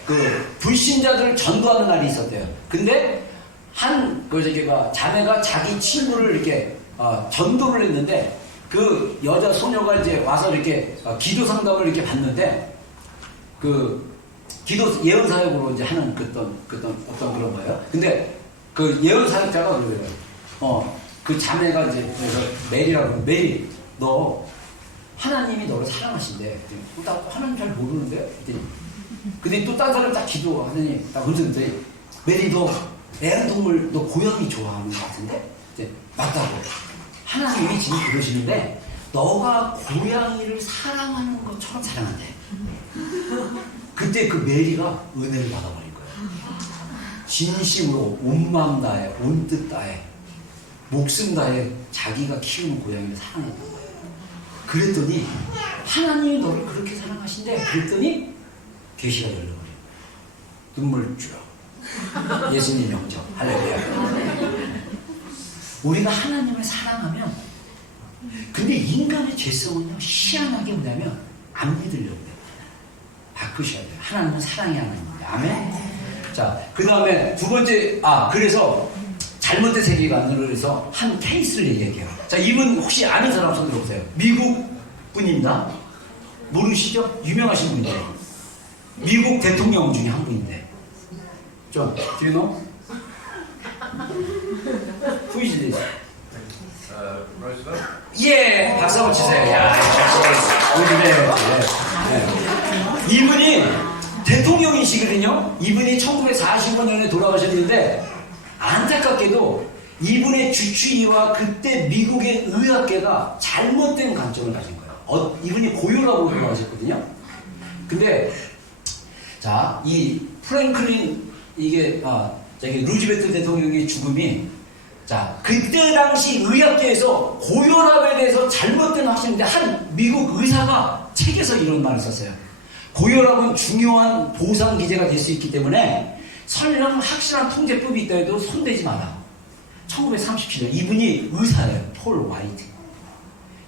그 불신자들을 전도하는 날이 있었대요. 근데 자매가 자기 친구를 이렇게 전도를 했는데 그 여자 소녀가 이제 와서 이렇게 기도 상담을 이렇게 받는데 그 기도 예언 사역으로 이제 하는 어떤 그런 거예요. 근데 그 예언 사역자가 그래요. 그 자매가 이제 그래서 메리라고, 메리 너 하나님이 너를 사랑하신대. 나 하나님 잘 모르는데? 근데 또 딴 사람 딱 기도하더니 딱 그러는데 메리 너 애완동물 너 고양이 좋아하는 것 같은데? 맞다고. 하나님이 지금 그러시는데 너가 고양이를 사랑하는 것처럼 사랑한대. 그때 그 메리가 은혜를 받아버린 거예요. 진심으로 온 마음 다해, 온 뜻 다해, 목숨 다해 자기가 키우는 고양이를 사랑했던 거예요. 그랬더니 하나님이 너를 그렇게 사랑하신대. 그랬더니 계시가 열려버려요. 눈물 쭉. 예수님 영접. 할렐루야. 우리가 하나님을 사랑하면, 근데 인간의 죄성은요 희한하게 뭐냐면 안 믿으려고 해요. 바꾸셔야 돼요. 하나님은 사랑이 하나님입니다. 아멘. 자, 그 다음에 두 번째, 그래서 잘못된 세계관으로 해서 한 케이스를 얘기해요. 자, 이분 혹시 아는 사람 손 들어보세요. 미국 분입니다. 모르시죠? 유명하신 분이에요. 미국 대통령 중에 한 분인데. 좀, do you know? Who is this? 예, 박수 한번 치세요. 야, 네. 이분이 대통령이시거든요. 이분이 1945년에 돌아가셨는데 안타깝게도 이분의 주치의와 그때 미국의 의학계가 잘못된 관점을 가진 거예요. 이분이 고혈압으로 돌아가셨거든요. 근데 자, 이 프랭클린 이게 루즈벨트 대통령의 죽음이 자, 그때 당시 의학계에서 고혈압에 대해서 잘못된 확신인데 한 미국 의사가 책에서 이런 말을 썼어요. 고혈압은 중요한 보상 기제가 될 수 있기 때문에 설령 확실한 통제법이 있다 해도 손대지 마라. 1937년 이분이 의사예요. 폴 화이트.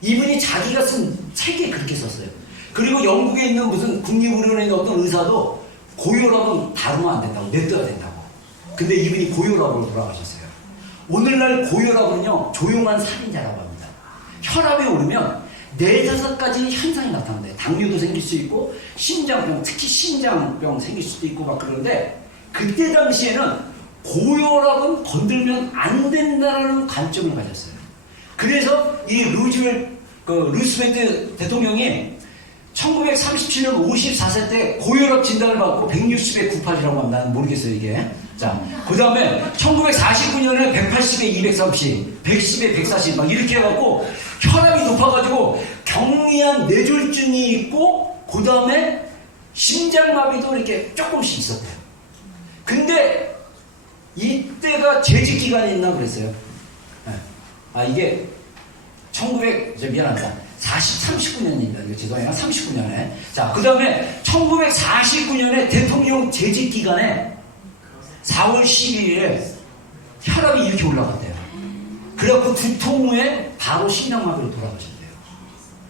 이분이 자기가 쓴 책에 그렇게 썼어요. 그리고 영국에 있는 무슨 국립의료원에 있는 어떤 의사도 고혈압은 다루면 안 된다고, 냅둬야 된다고. 근데 이분이 고혈압으로 돌아가셨어요. 오늘날 고혈압은요 조용한 살인자라고 합니다. 혈압이 오르면 4-5가지 현상이 나타난대요. 당뇨도 생길 수 있고 심장병, 특히 심장병 생길 수도 있고 막 그러는데 그때 당시에는 고혈압은 건들면 안 된다는 관점을 가졌어요. 그래서 이 루스벨트 대통령이 1937년 54세 때 고혈압 진단을 받고 160에 98이라고 하면 나는 모르겠어요 이게. 자, 그 다음에 1949년에 180에 230, 110에 140 막 이렇게 해갖고 혈압이 높아가지고 경미한 뇌졸중이 있고 그 다음에 심장마비도 이렇게 조금씩 있었대요. 근데 이때가 재직기간이 있나 그랬어요. 이게 39년입니다. 39년에. 자, 그 다음에 1949년에 대통령 재직기간에 4월 12일에 혈압이 이렇게 올라갔대요. 그래갖고 두통 후에 바로 심장마비로 돌아가셨대요.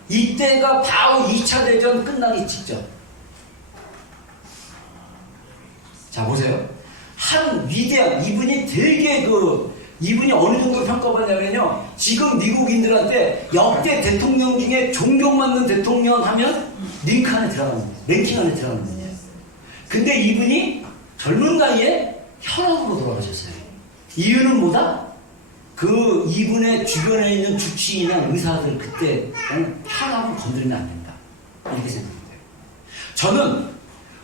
이때가 바로 2차 대전 끝나기 직전. 자, 보세요. 한 위대한, 이분이 되게 이분이 어느 정도 평가받냐면요. 지금 미국인들한테 역대 대통령 중에 존경받는 대통령 하면 랭킹 안에 들어가는 분이에요. 근데 이분이 젊은 나이에 혈압으로 돌아가셨어요. 이유는 뭐다? 이분의 주변에 있는 주치의나 의사들 그때 혈압을 건드리면 안 된다. 이렇게 생각해요. 저는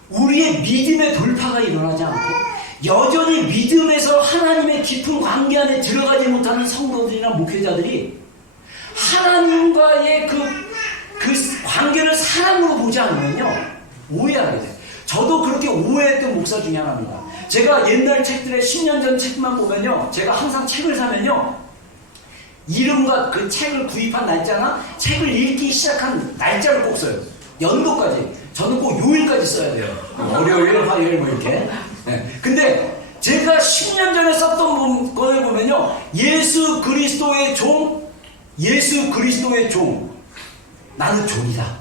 우리의 믿음의 돌파가 일어나지 않고 여전히 믿음에서 하나님의 깊은 관계 안에 들어가지 못하는 성도들이나 목회자들이 하나님과의 그 관계를 사랑으로 보지 않으면요 오해하게 돼요. 저도 그렇게 오해했던 목사 중에 하나입니다. 제가 옛날 책들의 10년 전 책만 보면요 제가 항상 책을 사면요 이름과 그 책을 구입한 날짜나 책을 읽기 시작한 날짜를 꼭 써요. 연도까지. 저는 꼭 요일까지 써야 돼요. 월요일, 화요일 뭐 이렇게. 네. 근데 제가 10년 전에 썼던 거를 보면요 예수 그리스도의 종, 나는 종이다.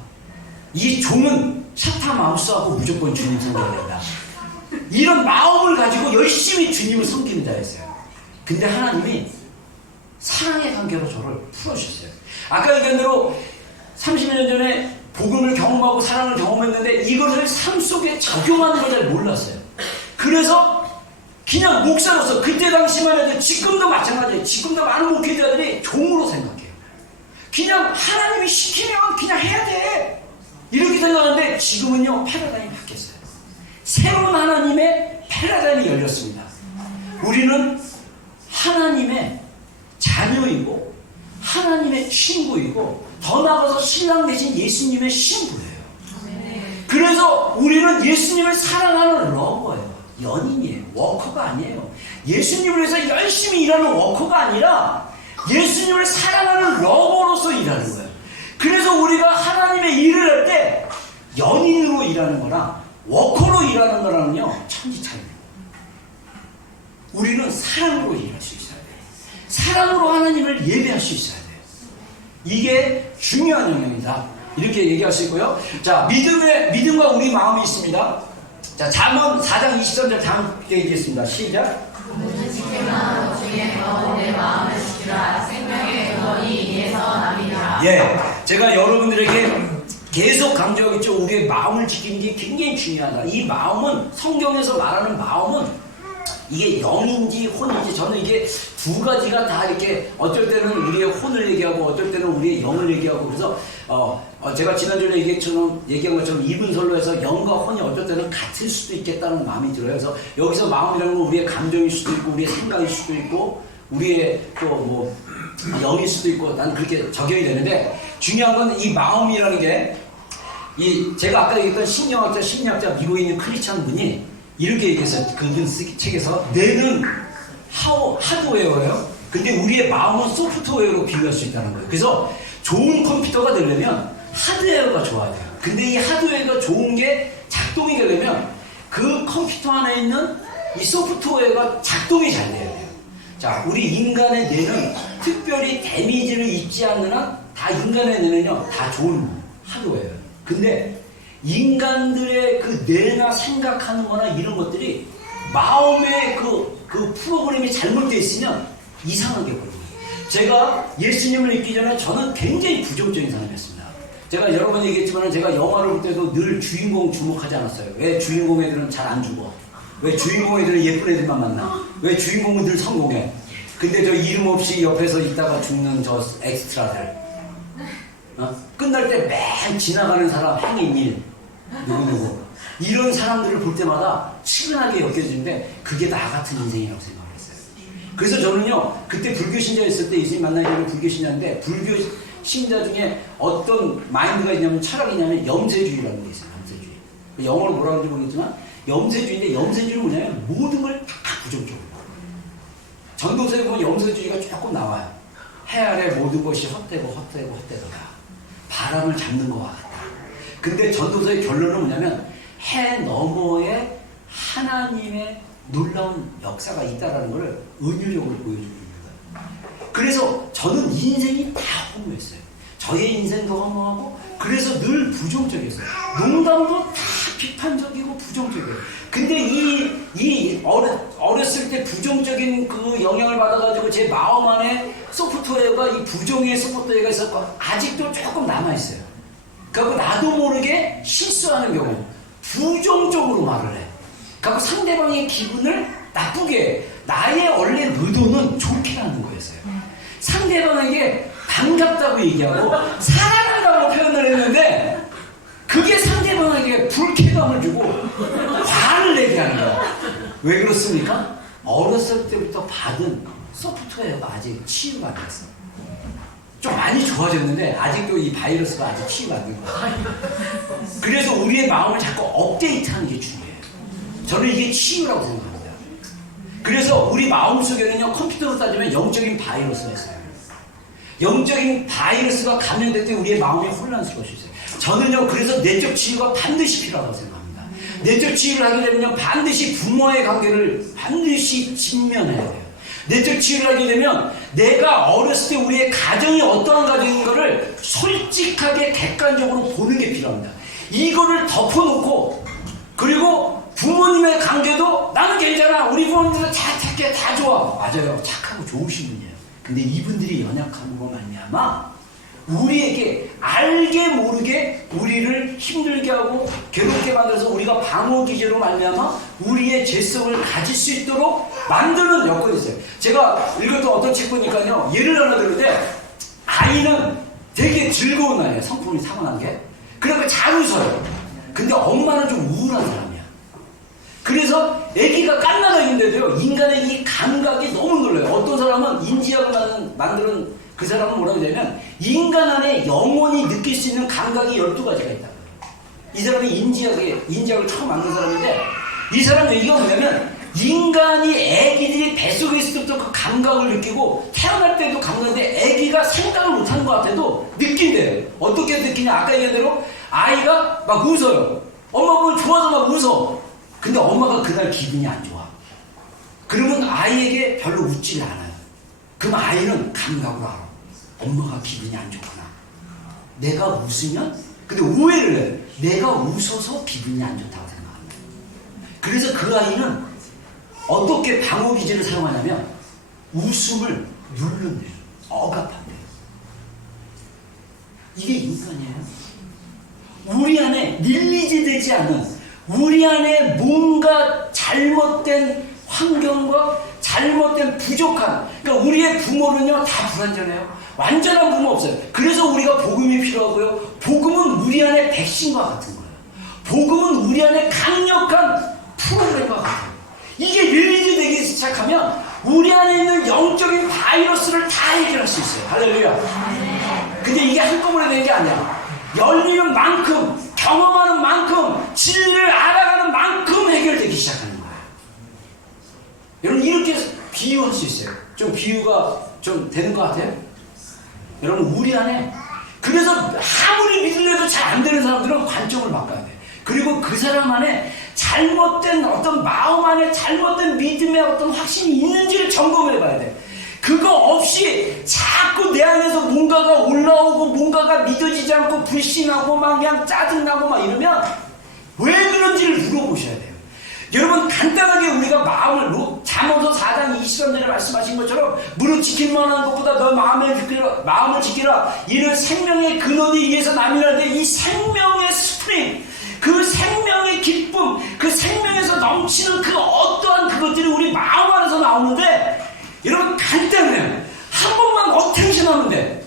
이 종은 샤타 마우스하고 무조건 주님 섬겨야 된다. 이런 마음을 가지고 열심히 주님을 섬기는 자였어요. 근데 하나님이 사랑의 관계로 저를 풀어주셨어요. 아까 얘기한 대로 30년 전에 복음을 경험하고 사랑을 경험했는데 이것을 삶 속에 적용하는 걸 잘 몰랐어요. 그래서 그냥 목사로서 그때 당시만 해도 지금도 마찬가지예요. 지금도 그래서 많은 목회자들이 종으로 생각해요. 그냥 하나님이 시키면 그냥 해야 돼. 이렇게 생각하는데 지금은요, 패러다임이 바뀌었어요. 새로운 하나님의 패러다임이 열렸습니다. 우리는 하나님의 자녀이고 하나님의 친구이고 더 나아가서 신랑 대신 예수님의 신부예요. 그래서 우리는 예수님을 사랑하는 러버예요. 연인이에요. 워커가 아니에요. 예수님을 위해서 열심히 일하는 워커가 아니라 예수님을 사랑하는 러버로서 일하는 거예요. 그래서 우리가 하나님의 일을 할 때 연인으로 일하는 거랑 워커로 일하는 거랑은요, 천지차이입니다. 우리는 사랑으로 일할 수 있어야 돼요. 사랑으로 하나님을 예배할 수 있어야 돼요. 이게 중요한 영역이다. 이렇게 얘기할 수 있고요. 자, 믿음과 우리 마음이 있습니다. 자, 잠언 4장 23절 다 함께 읽겠습니다. 시작. 예, 제가 여러분들에게 계속 강조하겠죠. 우리의 마음을 지키는 게 굉장히 중요하다. 이 마음은, 성경에서 말하는 마음은 이게 영인지 혼인지, 저는 이게 두 가지가 다 이렇게 어쩔 때는 우리의 혼을 얘기하고 어쩔 때는 우리의 영을 얘기하고, 그래서 제가 지난주에 얘기한 것처럼 이분설로 해서 영과 혼이 어쩔 때는 같을 수도 있겠다는 마음이 들어요. 그래서 여기서 마음이라는 건 우리의 감정일 수도 있고 우리의 생각일 수도 있고 우리의 또 뭐 영일 수도 있고, 난 그렇게 적용이 되는데, 중요한 건 이 마음이라는 게, 제가 아까 얘기했던 심리학자 미국에 있는 크리스찬 분이 이렇게 얘기해서, 그분 책에서 뇌는 하드웨어예요. 근데 우리의 마음은 소프트웨어로 비교할 수 있다는 거예요. 그래서 좋은 컴퓨터가 되려면 하드웨어가 좋아야 돼요. 근데 이 하드웨어가 좋은 게 작동이 되려면 그 컴퓨터 안에 있는 이 소프트웨어가 작동이 잘 돼야 돼요. 자, 우리 인간의 뇌는 특별히 데미지를 입지 않는 한 다 인간의 뇌는요, 다 좋은 하드웨어예요. 근데 인간들의 그 뇌나 생각하는 거나 이런 것들이 마음의 그 프로그램이 잘못되어 있으면 이상하게 보여요. 제가 예수님을 믿기 전에 저는 굉장히 부정적인 사람이었습니다. 제가 여러 번 얘기했지만 제가 영화를 볼 때도 늘 주인공 주목하지 않았어요. 왜 주인공 애들은 잘 안 죽어? 왜 주인공 애들은 예쁜 애들만 만나? 왜 주인공은 늘 성공해? 근데 저 이름 없이 옆에서 있다가 죽는 저 엑스트라들, 끝날 때 맨 지나가는 사람 행인일 누구누구, 이런 사람들을 볼 때마다 측은하게 여겨지는데 그게 나 같은 인생이라고 생각을 했어요. 그래서 저는요, 그때 불교 신자였을 때, 예수님 만나기 전에 불교 신자인데, 불교 신자 중에 어떤 마인드가 있냐면, 철학이냐면 염세주의라는 게 있어요. 염세주의. 영어로 뭐라고 하는지 모르겠지만 염세주의인데, 염세주의는 뭐냐면 모든 걸 다 부정적으로. 전도서에 보면 염세주의가 조금 나와요. 해 아래 모든 것이 헛되도다. 바람을 잡는 것과 같다. 근데 전도서의 결론은 뭐냐면, 해 너머에 하나님의 놀라운 역사가 있다는 것을 은유적으로 보여주는 거예요. 그래서 저는 인생이 다 허무했어요. 저의 인생도 허무하고, 그래서 늘 부정적이었어요. 농담도 다 비판적이고 부정적이에요. 근데 어렸을 때 부정적인 그 영향을 받아가지고 제 마음 안에 소프트웨어가, 이 부정의 소프트웨어가 있었고 아직도 조금 남아있어요. 그리고 나도 모르게 실수하는 경우 부정적으로 말을 해. 그리고 상대방의 기분을 나쁘게 해. 나의 원래 의도는 좋게 하는 거였어요. 상대방에게 반갑다고 얘기하고 사랑한다고 표현을 했는데, 그게 상대방에게 불쾌감을 주고 화를 내게 하는 거야. 왜 그렇습니까? 어렸을 때부터 받은 소프트웨어가 아직 치유가 안 됐어. 좀 많이 좋아졌는데 아직도 이 바이러스가 아직 치유가 안 된 거야. 그래서 우리의 마음을 자꾸 업데이트하는 게 중요해요. 저는 이게 치유라고 생각합니다. 그래서 우리 마음속에는요, 컴퓨터로 따지면 영적인 바이러스가 있어요. 영적인 바이러스가 감염될 때 우리의 마음이 혼란스러울 수 있어요. 저는요, 그래서 내적 치유가 반드시 필요하다고 생각합니다. 내적 치유를 하게 되면요, 반드시 부모의 관계를 반드시 직면해야 돼요. 내적 치유를 하게 되면 내가 어렸을 때 우리의 가정이 어떠한 가정인 거를 솔직하게 객관적으로 보는 게 필요합니다. 이거를 덮어놓고, 그리고 부모님의 관계도 나는 괜찮아, 우리 부모님들은 다 착해, 다 좋아. 맞아요, 착하고 좋으신 분이에요. 근데 이분들이 연약한 거 말미암아 우리에게 알게 모르게 우리를 힘들게 하고 괴롭게 만들어서 우리가 방어 기제로 말미암아 우리의 죄성을 가질 수 있도록 만드는 여건이 있어요. 제가 읽었던 어떤 책 보니까요, 예를 하나 들는데 아이는 되게 즐거운 아이예요. 성품이 타고난 게. 그러니까 잘 웃어요. 근데 엄마는 좀 우울한 사람이야. 그래서 아기가 깐난아기인데도요, 인간의 이 감각이 너무 놀라요. 어떤 사람은 인지학을 만드는 그 사람은 뭐라고 하냐면, 인간 안에 영원히 느낄 수 있는 감각이 12가지가 있다. 이 사람이 인지학을 처음 만든 사람인데, 이 사람 얘기가 뭐냐면, 인간이 아기들이 뱃속에 있을 때부터 그 감각을 느끼고, 태어날 때도 감각인데, 아기가 생각을 못하는 것 같아도 느낀대요. 어떻게 느끼냐? 아까 얘기한 대로, 아이가 막 웃어요. 엄마 보면 좋아서 막 웃어. 근데 엄마가 그날 기분이 안 좋아. 그러면 아이에게 별로 웃질 않아요. 그럼 아이는 감각으로 알아. 엄마가 기분이 안 좋구나. 내가 웃으면, 근데 오해를 해요. 내가 웃어서 기분이 안 좋다고 생각합니다. 그래서 그 아이는 어떻게 방어 기제를 사용하냐면 웃음을 누른대요. 억압한대요. 이게 인간이에요. 우리 안에 릴리즈 되지 않는, 우리 안에 뭔가 잘못된 환경과 잘못된 부족한, 그러니까 우리의 부모는요 다 불완전해요. 완전한 부모 없어요. 그래서 우리가 복음이 필요하고요, 복음은 우리 안에 백신과 같은 거예요. 복음은 우리 안에 강력한 프로그램과 같아요. 이게 릴리즈 되기 시작하면 우리 안에 있는 영적인 바이러스를 다 해결할 수 있어요. 할렐루야. 근데 이게 한꺼번에 되는 게 아니야. 열리는 만큼, 경험하는 만큼, 진리를 알아가는 만큼 해결되기 시작하는 거예요. 여러분, 이렇게 비유할 수 있어요. 좀 비유가 좀 되는 것 같아요? 여러분, 우리 안에, 그래서 아무리 믿으려도 잘 안 되는 사람들은 관점을 바꿔야 돼. 그리고 그 사람 안에 잘못된 어떤 마음 안에 잘못된 믿음의 어떤 확신이 있는지를 점검해 봐야 돼. 그거 없이 자꾸 내 안에서 뭔가가 올라오고 뭔가가 믿어지지 않고 불신하고 막 그냥 짜증나고 막 이러면 왜 그런지를 물어보셔야 돼요. 여러분, 간단하게 우리가 마음을, 잠언서 4장 23절에 말씀하신 것처럼 무릇 지킬만한 것보다 너 마음을 지키라. 이는 생명의 근원이 위에서 나미라는데, 이 생명의 스프링, 그 생명의 기쁨, 그 생명에서 넘치는 그 어떠한 그것들이 우리 마음 안에서 나오는데, 여러분, 간단해요. 한 번만 어텐션 하면 돼.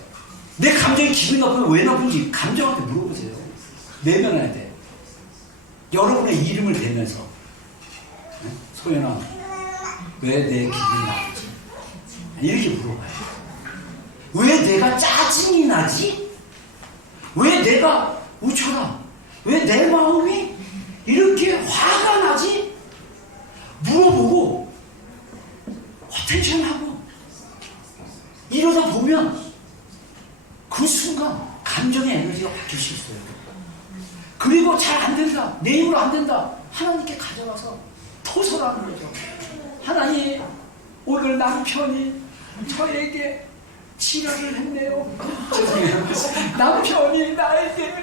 내 감정이 기분이 나쁘면 왜 나쁜지 감정한테 물어보세요. 내면해야 돼. 여러분의 이름을 대면서, 소연아, 왜 내 기분이 나쁘지? 이렇게 물어봐요. 왜 내가 짜증이 나지? 왜 내가 우쳐라? 왜 내 마음이 이렇게 화가 나지? 물어보고 어텐션하고 이러다 보면 그 순간 감정의 에너지가 바뀔 수 있어요. 그리고 잘 안 된다, 내 힘으로 안 된다, 하나님께 가져와서 토설하는 거죠. 하나님, 오늘 남편이 저에게 지랄을 했네요. 남편이 나에게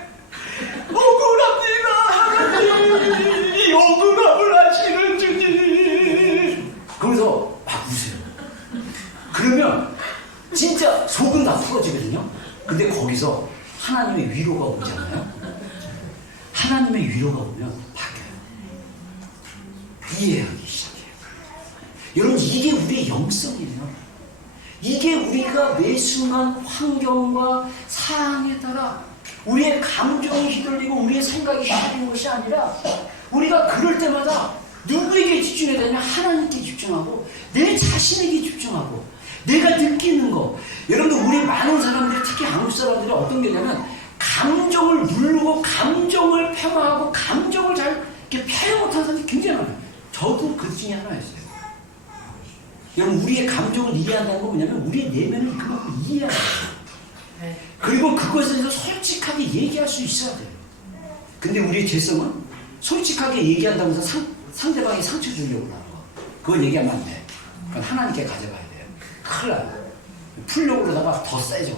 억울합니다. 하나님, 이 억울함을 하시는 주님. 그러면서 막 웃어요. 그러면 진짜 속은 다 풀어지거든요. 근데 거기서 하나님의 위로가 오잖아요. 하나님의 위로가 오면 바뀌어요. 이해하기 시작해요. 여러분, 이게 우리의 영성이에요. 이게 우리가 매 순간 환경과 상황에 따라 우리의 감정이 휘둘리고 우리의 생각이 휘둘리는 것이 아니라, 우리가 그럴 때마다 누구에게 집중해야 되냐? 하나님께 집중하고 내 자신에게 집중하고 내가 느끼는 거. 여러분들, 우리 많은 사람들이, 특히 한국 사람들이 어떤 게 있냐면 감정을 누르고 감정을 평화하고 감정을 잘 이렇게 표현 못하는 사람들이 굉장히 많아요. 저도 그 중에 하나였어요. 여러분, 우리의 감정을 이해한다는 건 뭐냐면 우리의 내면을 그만큼 이해하는 거예요. 그리고 그것에 대해서 솔직하게 얘기할 수 있어야 돼요. 근데 우리의 죄성은 솔직하게 얘기한다고 해서 상대방이 상처 주려고 하는 거. 그건 얘기하면 안 돼. 그건 하나님께 가져가야 돼요. 큰일 나요. 풀려고 그러다가 더 세져.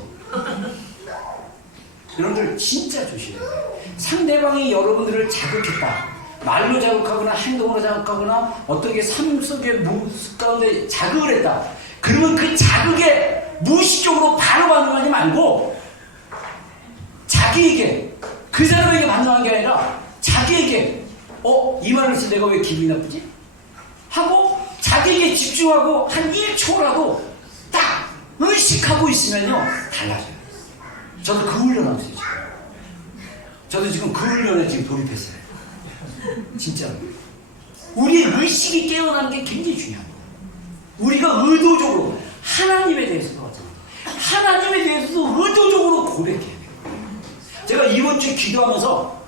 여러분들 진짜 조심해야 돼요. 상대방이 여러분들을 자극했다. 말로 자극하거나 행동으로 자극하거나 어떻게 삶 속의 모습 가운데 자극을 했다. 그러면 그 자극에 무의식적으로 바로 반응하지 말고 자기에게, 그 사람에게 반응한 게 아니라 자기에게 이 말을 해서 내가 왜 기분이 나쁘지? 하고 자기에게 집중하고 한 1초라도 딱 의식하고 있으면요 달라져요. 저도 그 훈련하고 있어요. 저도 지금 그 훈련에 지금 돌입했어요. 진짜로. 우리의 의식이 깨어나는 게 굉장히 중요합니다. 우리가 의도적으로 하나님에 대해서도 하나님에 대해서도 의도적으로 고백해야 돼요. 제가 이번 주 기도하면서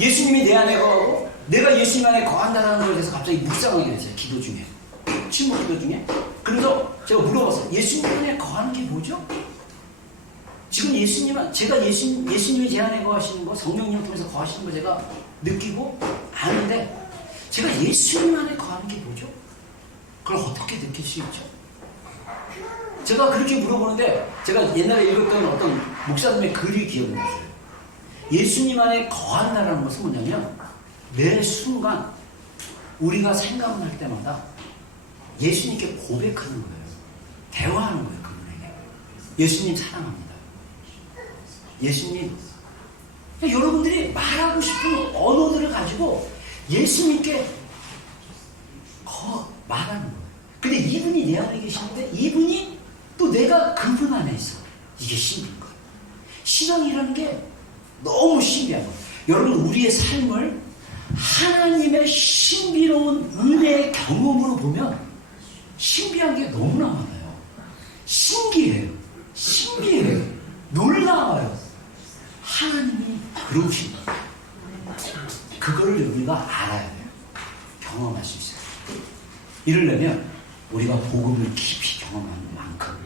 예수님이 내 안에 거하고 내가 예수님 안에 거한다는 것에 대해서 갑자기 묵상하게 됐어요. 기도 중에. 침묵 기도 중에. 그래서 제가 물어봤어요. 예수님 안에 거하는 게 뭐죠? 지금 제가 예수님이 제 안에 거하시는 거, 성령님 통해서 거하시는 거 제가 느끼고 아는데, 제가 예수님 안에 거하는 게 뭐죠? 그걸 어떻게 느낄 수 있죠? 제가 그렇게 물어보는데, 제가 옛날에 읽었던 어떤 목사님의 글이 기억이 났어요. 예수님 안에 거한다는 것은 뭐냐면, 매 순간 우리가 생각날 때마다 예수님께 고백하는 거예요. 대화하는 거예요, 그분에게. 예수님 사랑합니다. 예수님, 여러분들이 말하고 싶은 언어들을 가지고 예수님께 말하는 거예요. 근데 이분이 내 안에 계시는데 이분이 또 내가 그분 안에 있어. 이게 신비인 거예요. 신앙이라는 게 너무 신비한 거예요. 여러분, 우리의 삶을 하나님의 신비로운 은혜의 경험으로 보면 신비한 게 너무나 많아요. 신기해요. 신비해요. 놀라워요. 하나님이 그러신 거예요. 그거를 우리가 알아야 돼요. 경험할 수 있어요. 이러려면 우리가 복음을 깊이 경험하는 만큼,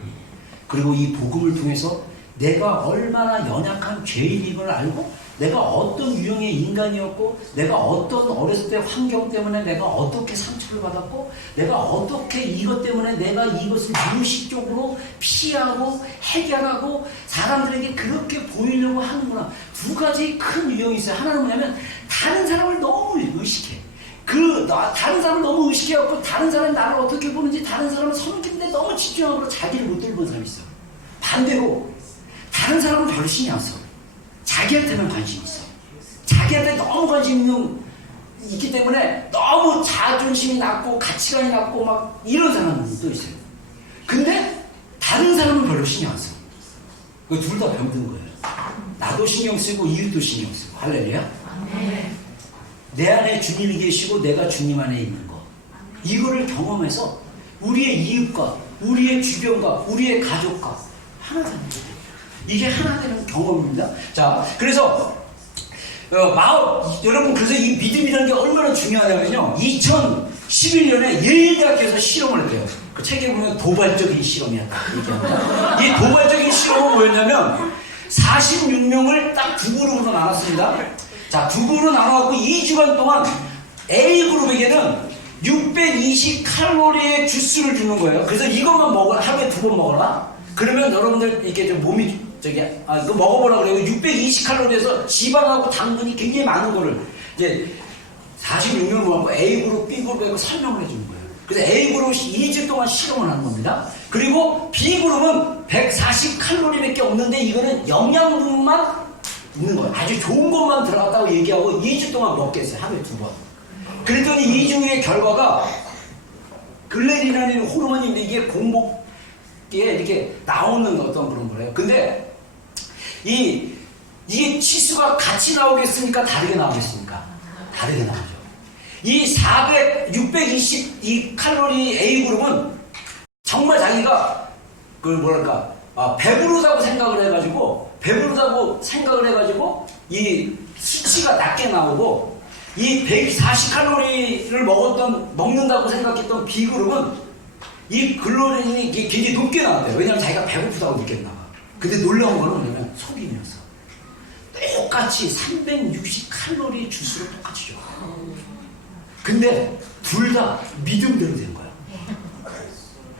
그리고 이 복음을 통해서 내가 얼마나 연약한 죄인임을 알고, 내가 어떤 유형의 인간이었고, 내가 어떤 어렸을 때 환경 때문에 내가 어떻게 상처를 받았고, 내가 어떻게 이것 때문에 내가 이것을 무의식적으로 피하고 해결하고 사람들에게 그렇게 보이려고 하는구나. 두 가지 큰 유형이 있어요. 하나는 뭐냐면 다른 사람을 너무 의식해. 다른 사람을 너무 의식해갖고 다른 사람이 나를 어떻게 보는지, 다른 사람을 섬기는데 너무 집중하고 자기를 못 들보는 사람이 있어. 반대로 다른 사람은 별로 신경 안 써. 자기한테는 관심이 있어. 자기한테 너무 관심이 있기 때문에 너무 자존심이 낮고 가치관이 낮고 막 이런 사람들이 또 있어요. 근데 다른 사람은 별로 신경 안 써. 둘 다 병든 거예요. 나도 신경 쓰고 이웃도 신경 쓰고. 할렐루야. 내 안에 주님이 계시고 내가 주님 안에 있는 거, 이거를 경험해서 우리의 이웃과 우리의 주변과 우리의 가족과 하나 되는 거예요. 이게 하나 되는 경험입니다. 자, 그래서 여러분, 그래서 이 믿음이라는 게 얼마나 중요하냐면요, 2011년에 예일대학교에서 실험을 했대요. 그 책에 보면 도발적인 실험이었다 얘기합니다. 이 도발적인 실험은 뭐였냐면 46명을 딱 두 그룹으로 나눴습니다. 자, 두 그룹으로 나눠갖고 2주간 동안 A그룹에게는 620칼로리의 주스를 주는 거예요. 그래서 이것만 하루에 2번 먹어라. 그러면 여러분들 이렇게 좀 몸이 이거 먹어보라 그래요. 620칼로리에서 지방하고 당분이 굉장히 많은 거를 이제 46명을 먹고 A그룹, B그룹에 설명을 해주는 거예요. 그래서 A그룹이 2주 동안 실험을 하는 겁니다. 그리고 B그룹은 140칼로리밖에 없는데 이거는 영양분만 있는 거예요. 아주 좋은 것만 들어갔다고 얘기하고 2주 동안 먹겠어요. 하루에 2번. 그랬더니 2주 후의 결과가 글레린이라는 호르몬인데 이게 공복에 이렇게 나오는 어떤 그런 거래요. 근데 이게 치수가 같이 나오겠습니까? 다르게 나오겠습니까? 다르게 나오죠. 이 620 칼로리 A그룹은 정말 자기가 배부르다고 생각을 해가지고 이 수치가 낮게 나오고, 이 140칼로리를 먹는다고 생각했던 B그룹은 이 글로린이 굉장히 높게 나왔대요. 왜냐하면 자기가 배고프다고 느꼈나 봐. 근데 놀라운 거는 뭐냐면 속임이었어. 똑같이 360칼로리 주스를 똑같이 줘. 근데 둘 다 믿음대로 된 거야.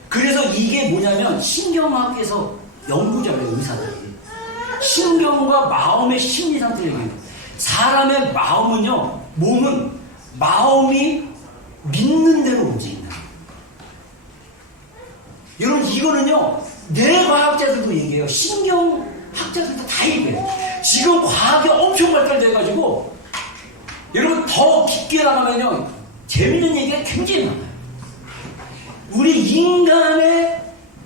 그래서 이게 뭐냐면 신경학에서 연구자래요, 의사들이. 신경과 마음의 심리 상태를 얘기해요. 사람의 몸은 마음이 믿는 대로 움직인다. 여러분, 이거는요 뇌과학자들도 얘기해요. 신경학자들도 다 얘기해요. 지금 과학이 엄청 발달돼가지고 여러분 더 깊게 나가면요 재밌는 얘기가 굉장히 많아요. 우리 인간의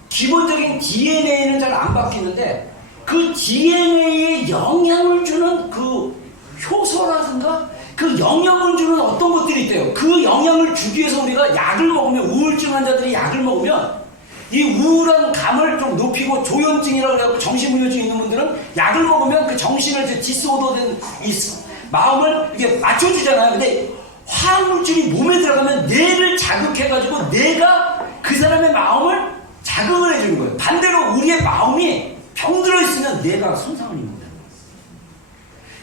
기본적인 DNA는 잘 안 바뀌는데 그 DNA에 영향을 주는 그 효소라든가 그 영향을 주는 어떤 것들이 있대요. 그 영향을 주기 위해서 우리가 약을 먹으면, 우울증 환자들이 약을 먹으면 이 우울한 감을 좀 높이고, 조현증이라고 해서 정신분열증 있는 분들은 약을 먹으면 그 정신을 디스오더된 이 마음을 이게 맞춰주잖아요. 근데 화학물질이 몸에 들어가면 뇌를 자극해가지고 뇌가 그 사람의 마음을 자극을 해주는 거예요. 반대로 우리의 마음이 병들어 있으면 뇌가 손상을 입는다는 거예요.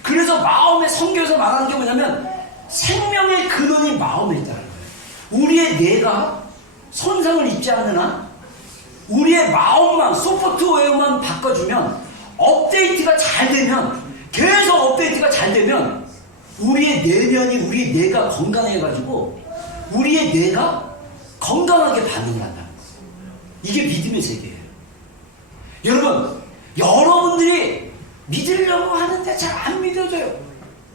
그래서 마음의 성경에서 말하는 게 뭐냐면 생명의 근원이 마음에 있다는 거예요. 우리의 뇌가 손상을 입지 않는 한 우리의 마음만, 소프트웨어만 바꿔주면, 업데이트가 잘 되면, 계속 업데이트가 잘 되면 우리의 내면이, 우리 뇌가 건강해가지고 우리의 뇌가 건강하게 반응한다는 거예요. 이게 믿음의 세계예요. 여러분, 여러분들이 믿으려고 하는데 잘 안 믿어져요.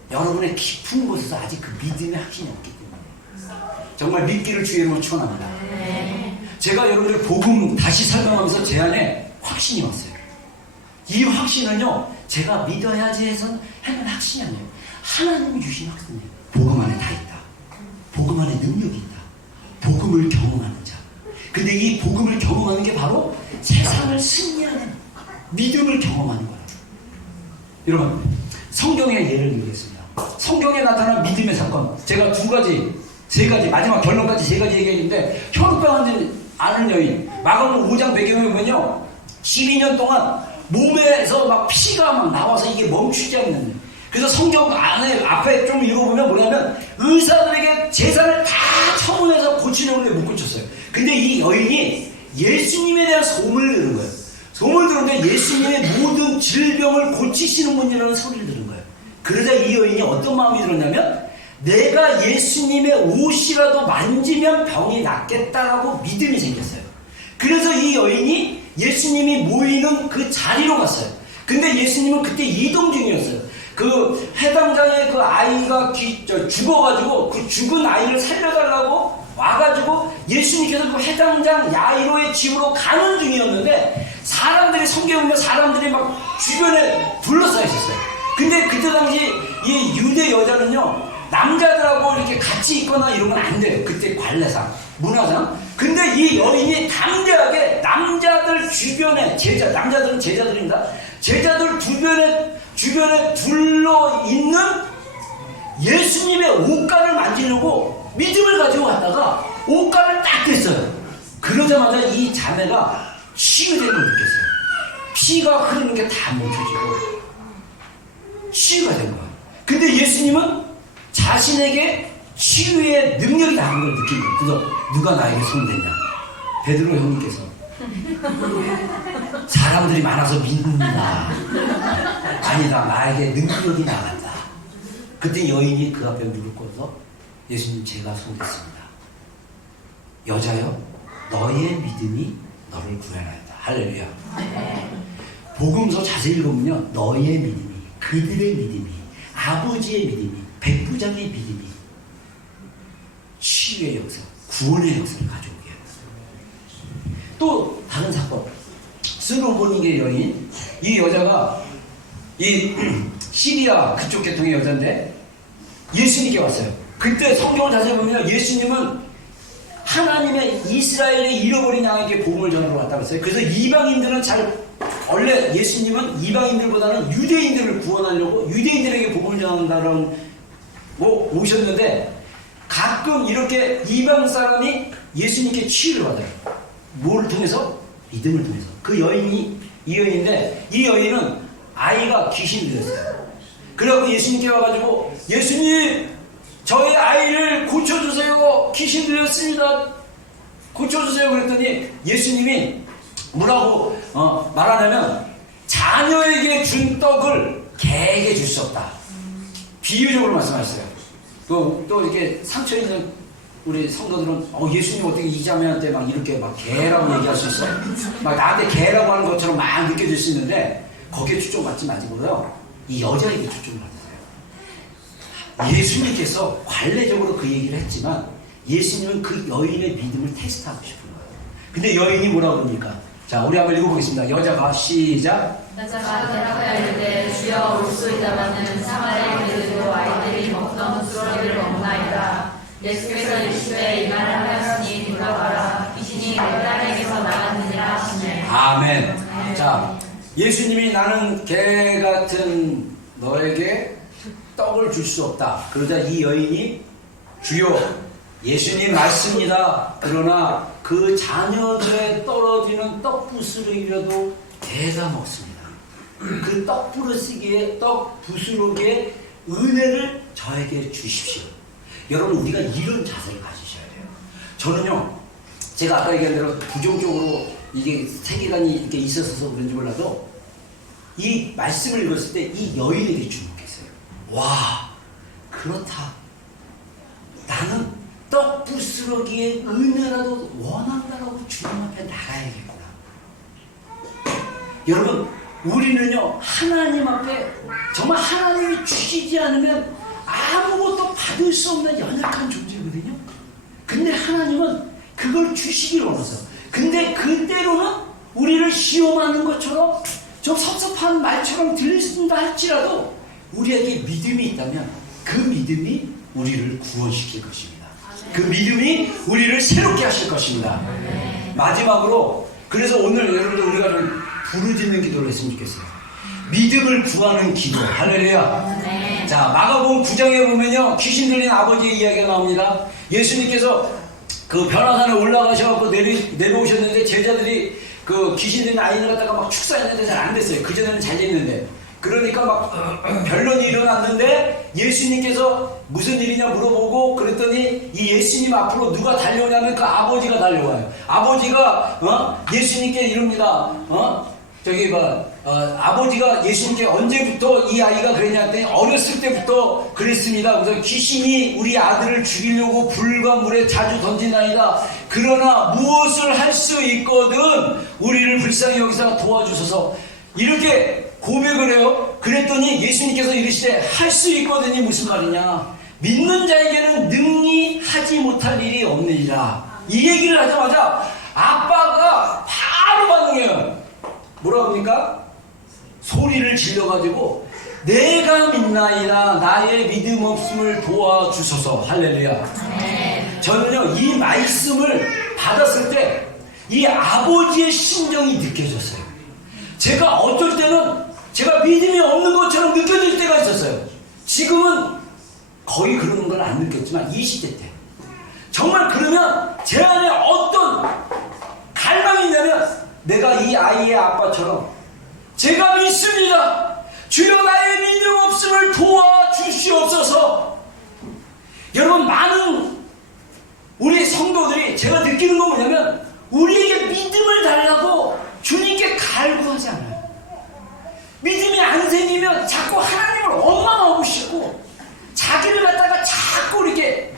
여러분의 깊은 곳에서 아직 그 믿음의 확신이 없기 때문에 정말 믿기를 주의 이름으로 축원합니다. 제가 여러분들 복음 다시 설명하면서 제 안에 확신이 왔어요. 이 확신은요, 제가 믿어야지 해서 하는 확신이 아니에요. 하나님이 주신 확신이에요. 복음 안에 다 있다. 복음 안에 능력이 있다. 복음을 경험하는 자. 근데 이 복음을 경험하는 게 바로 세상을 승리하는 믿음을 경험하는 거예요. 여러분, 성경의 예를 들겠습니다. 성경에 나타난 믿음의 사건, 제가 세 가지, 마지막 결론까지 3가지 얘기했는데, 혈병 아는 여인, 마가복음 5장 배경에 보면요, 12년 동안 몸에서 막 피가 막 나와서 이게 멈추지 않는. 그래서 성경 안에 앞에 좀 읽어보면 뭐냐면 의사들에게 제사를 다 처분해서 고치려는데 못 고쳤어요. 근데 이 여인이 예수님에 대한 소문을 들은 거예요. 소문을 들었는데 예수님의 모든 질병을 고치시는 분이라는 소리를 들은 거예요. 그러자 이 여인이 어떤 마음이 들었냐면, 내가 예수님의 옷이라도 만지면 병이 낫겠다라고 믿음이 생겼어요. 그래서 이 여인이 예수님이 모이는 그 자리로 갔어요. 근데 예수님은 그때 이동 중이었어요. 그 해당장에 그 아이가 죽어가지고 그 죽은 아이를 살려달라고 와가지고 예수님께서 그 해당장 야이로의 집으로 가는 중이었는데, 사람들이, 성경에 보면 사람들이 막 주변에 둘러싸여 있었어요. 근데 그때 당시 이 유대 여자는요, 남자들하고 이렇게 같이 있거나 이런 건 안 돼요. 그때 관례상, 문화상. 근데 이 여인이 담대하게 남자들 주변에, 남자들은 제자들입니다. 제자들 주변에 둘러 있는 예수님의 옷가를 만지려고 믿음을 가지고 갔다가 옷가를 딱 댔어요. 그러자마자 이 자매가 치유된 걸 느꼈어요. 피가 흐르는 게 다 멈춰지고 치유가 된 거예요. 근데 예수님은 자신에게 치유의 능력이 나온 걸 느낀 거예요. 그래서 누가 나에게 손대냐? 베드로 형님께서. 사람들이 많아서 믿는다. 아니다, 나에게 능력이 나간다. 그때 여인이 그 앞에 무릎 꿇어서, 예수님, 제가 손댔습니다. 여자여, 너의 믿음이 너를 구원하였다. 할렐루야. 복음서 자세히 읽으면요, 너의 믿음이, 그들의 믿음이, 아버지의 믿음이, 백부장의 믿음이 치유의 역사, 구원의 역사를 가져오게 해요. 또 다른 사건, 스로보니게 여인, 이 여자가 이 시리아 그쪽 계통의 여자인데 예수님께 왔어요. 그때 성경을 자세히 보면 예수님은 하나님의 이스라엘의 잃어버린 양에게 복음을 전하러 왔다고 했어요. 그래서 이방인들은 원래 예수님은 이방인들보다는 유대인들을 구원하려고 유대인들에게 복음을 전한다고 오셨는데, 가끔 이렇게 이방 사람이 예수님께 치유를 받아요. 뭐를 통해서? 믿음을 통해서. 그 여인이 이 여인인데, 이 여인은 아이가 귀신이 들렸어요. 그래갖고 예수님께 와가지고, 예수님, 저희 아이를 고쳐주세요. 귀신 들렸습니다. 고쳐주세요. 그랬더니 예수님이 뭐라고 말하냐면, 자녀에게 준 떡을 개에게 줄 수 없다. 비유적으로 말씀하셨어요. 또 이렇게 상처 있는 우리 성도들은 예수님 어떻게 이 자매한테 막 이렇게 막 개라고 얘기할 수 있어? 막 나한테 개라고 하는 것처럼 막 느껴질 수 있는데, 거기에 초점받지 마시고요. 이 여자에게 초점을 맞춰요. 예수님께서 관례적으로 그 얘기를 했지만 예수님은 그 여인의 믿음을 테스트하고 싶은 거예요. 근데 여인이 뭐라고 그럽니까? 자, 우리 한번 읽어보겠습니다. 여자가 시작. 여자가 대답하여 이르되 주여 올소이다마는 사마리아 그들도 아이들이 먹던 수러기를 먹나이다. 예수께서 이르시되 이 말을 하였으니 돌아가라 귀신이 내 딸에게서 나갔느니라 하시네. 아멘. 자, 예수님이 나는 개 같은 너에게 떡을 줄 수 없다. 그러자 이 여인이 주여 예수님 맞습니다. 그러나 그 자녀들에 떨어지는 떡부스러기라도 대가 먹습니다. 그 떡부스러기에 은혜를 저에게 주십시오. 여러분 우리가 이런 자세를 가지셔야 돼요. 저는요, 제가 아까 얘기한 대로 부정적으로 이게 세계관이 이렇게 있어서 그런지 몰라도 이 말씀을 읽었을 때 이 여인에게 주목했어요. 와, 그렇다. 나는 떡부스러기의 은혜라도 원한다라고 주님 앞에 나가야겠구나. 여러분, 우리는요, 하나님 앞에 정말 하나님이 주시지 않으면 아무것도 받을 수 없는 연약한 존재거든요. 근데 하나님은 그걸 주시길 원해서. 근데 그때로는 우리를 시험하는 것처럼 좀 섭섭한 말처럼 들린다 할지라도 우리에게 믿음이 있다면 그 믿음이 우리를 구원시킬 것입니다. 그 믿음이 우리를 새롭게 하실 것입니다. 마지막으로 그래서 오늘 여러분들 우리가 좀 부르짖는 기도를 했으면 좋겠어요. 믿음을 구하는 기도. 할렐루야. 자, 마가복음 9장에 보면요, 귀신 들린 아버지의 이야기가 나옵니다. 예수님께서 그 변화산에 올라가셔서 내려오셨는데 제자들이 그 귀신 들린 아이를 갖다가 막 축사했는데 잘 안 됐어요. 그전에는 잘 됐는데. 그러니까 막 변론이 일어났는데 예수님께서 무슨 일이냐 물어보고 그랬더니 이 예수님 앞으로 누가 달려오냐면 그 아버지가 달려와요. 아버지가 예수님께 이릅니다. 아버지가 예수님께 언제부터 이 아이가 그랬냐 했더니 어렸을 때부터 그랬습니다. 그래서 귀신이 우리 아들을 죽이려고 불과 물에 자주 던진다이다. 그러나 무엇을 할 수 있거든 우리를 불쌍히 여기서 도와주소서. 이렇게 고백을 해요. 그랬더니 예수님께서 이르시되 할 수 있거든이 무슨 말이냐. 믿는 자에게는 능히 하지 못할 일이 없느니라. 이 얘기를 하자마자 아빠가 바로 반응해요. 뭐라고 합니까? 소리를 질러가지고 내가 믿나이다. 나의 믿음 없음을 도와주소서. 할렐루야. 저는요, 이 말씀을 받았을 때 이 아버지의 심정이 느껴졌어요. 제가 어쩔 때는 제가 믿음이 없는 것처럼 느껴질 때가 있었어요. 지금은 거의 그런 걸 안 느꼈지만 20대 때 정말 그러면 제 안에 어떤 갈망이 있냐면 내가 이 아이의 아빠처럼 제가 믿습니다. 주여 나의 믿음 없음을 도와주시옵소서. 여러분, 많은 우리 성도들이 제가 느끼는 건 뭐냐면 우리에게 믿음을 달라고 주님께 갈구하지 않아요. 믿음이 안 생기면 자꾸 하나님을 원망하고 싶고 자기를 갖다가 자꾸 이렇게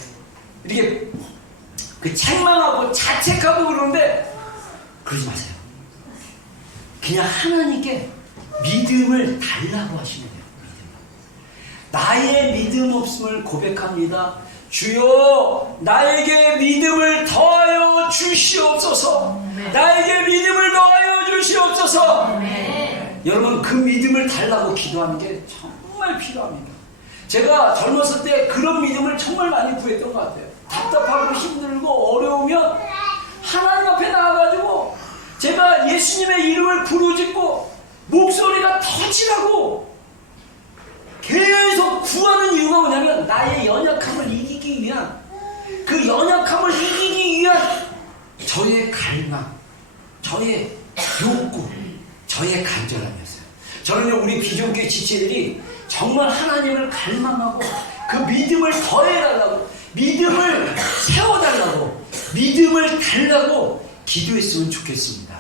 그 책망하고 자책하고 그러는데 그러지 마세요. 그냥 하나님께 믿음을 달라고 하시면 돼요. 나의 믿음 없음을 고백합니다. 주여 나에게 믿음을 더하여 주시옵소서. 나에게 믿음을 더하여 주시옵소서. 여러분, 그 믿음을 달라고 기도하는 게 정말 필요합니다. 제가 젊었을 때 그런 믿음을 정말 많이 구했던 것 같아요. 답답하고 힘들고 어려우면 하나님 앞에 나와가지고 제가 예수님의 이름을 부르짖고 목소리가 터지라고 계속 구하는 이유가 뭐냐면 나의 연약함을 이기기 위한, 그 연약함을 이기기 위한 저의 갈망, 저의 욕구, 저의 간절함이었어요. 저는요, 우리 비전교회 지체들이 정말 하나님을 갈망하고 그 믿음을 더해달라고, 믿음을 세워달라고, 믿음을 달라고 기도했으면 좋겠습니다.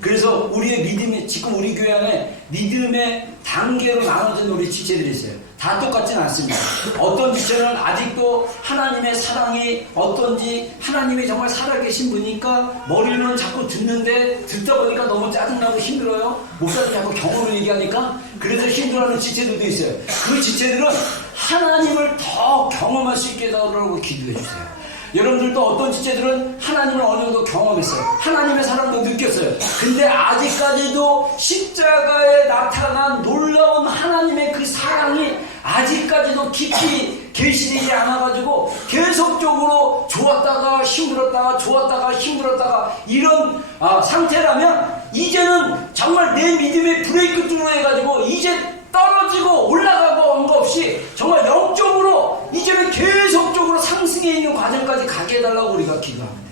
그래서 우리의 믿음이, 지금 우리 교회 안에 믿음의 단계로 나눠진 우리 지체들이 있어요. 다 똑같진 않습니다. 어떤 지체는 아직도 하나님의 사랑이 어떤지, 하나님이 정말 살아계신 분이니까 머리로는 자꾸 듣는데 듣다 보니까 너무 짜증나고 힘들어요. 목사님 자꾸 경험을 얘기하니까 그래서 힘들어하는 지체들도 있어요. 그 지체들은 하나님을 더 경험할 수 있게 해달라고 기도해 주세요. 여러분들도 어떤 지체들은 하나님을 어느 정도 경험했어요. 하나님의 사랑도 느꼈어요. 근데 아직까지도 십자가에 나타난 놀라운 하나님의 그 사랑이 아직까지도 깊이 계시지 않아가지고 계속적으로 좋았다가 힘들었다가 좋았다가 힘들었다가 이런 상태라면 이제는 정말 내 믿음의 브레이크 뚜루 해가지고 이제 떨어지고 올라가고 온 거 없이 정말 영적으로 이제는 계속적으로 상승해 있는 과정까지 가게 해달라고 우리가 기도하면 돼요.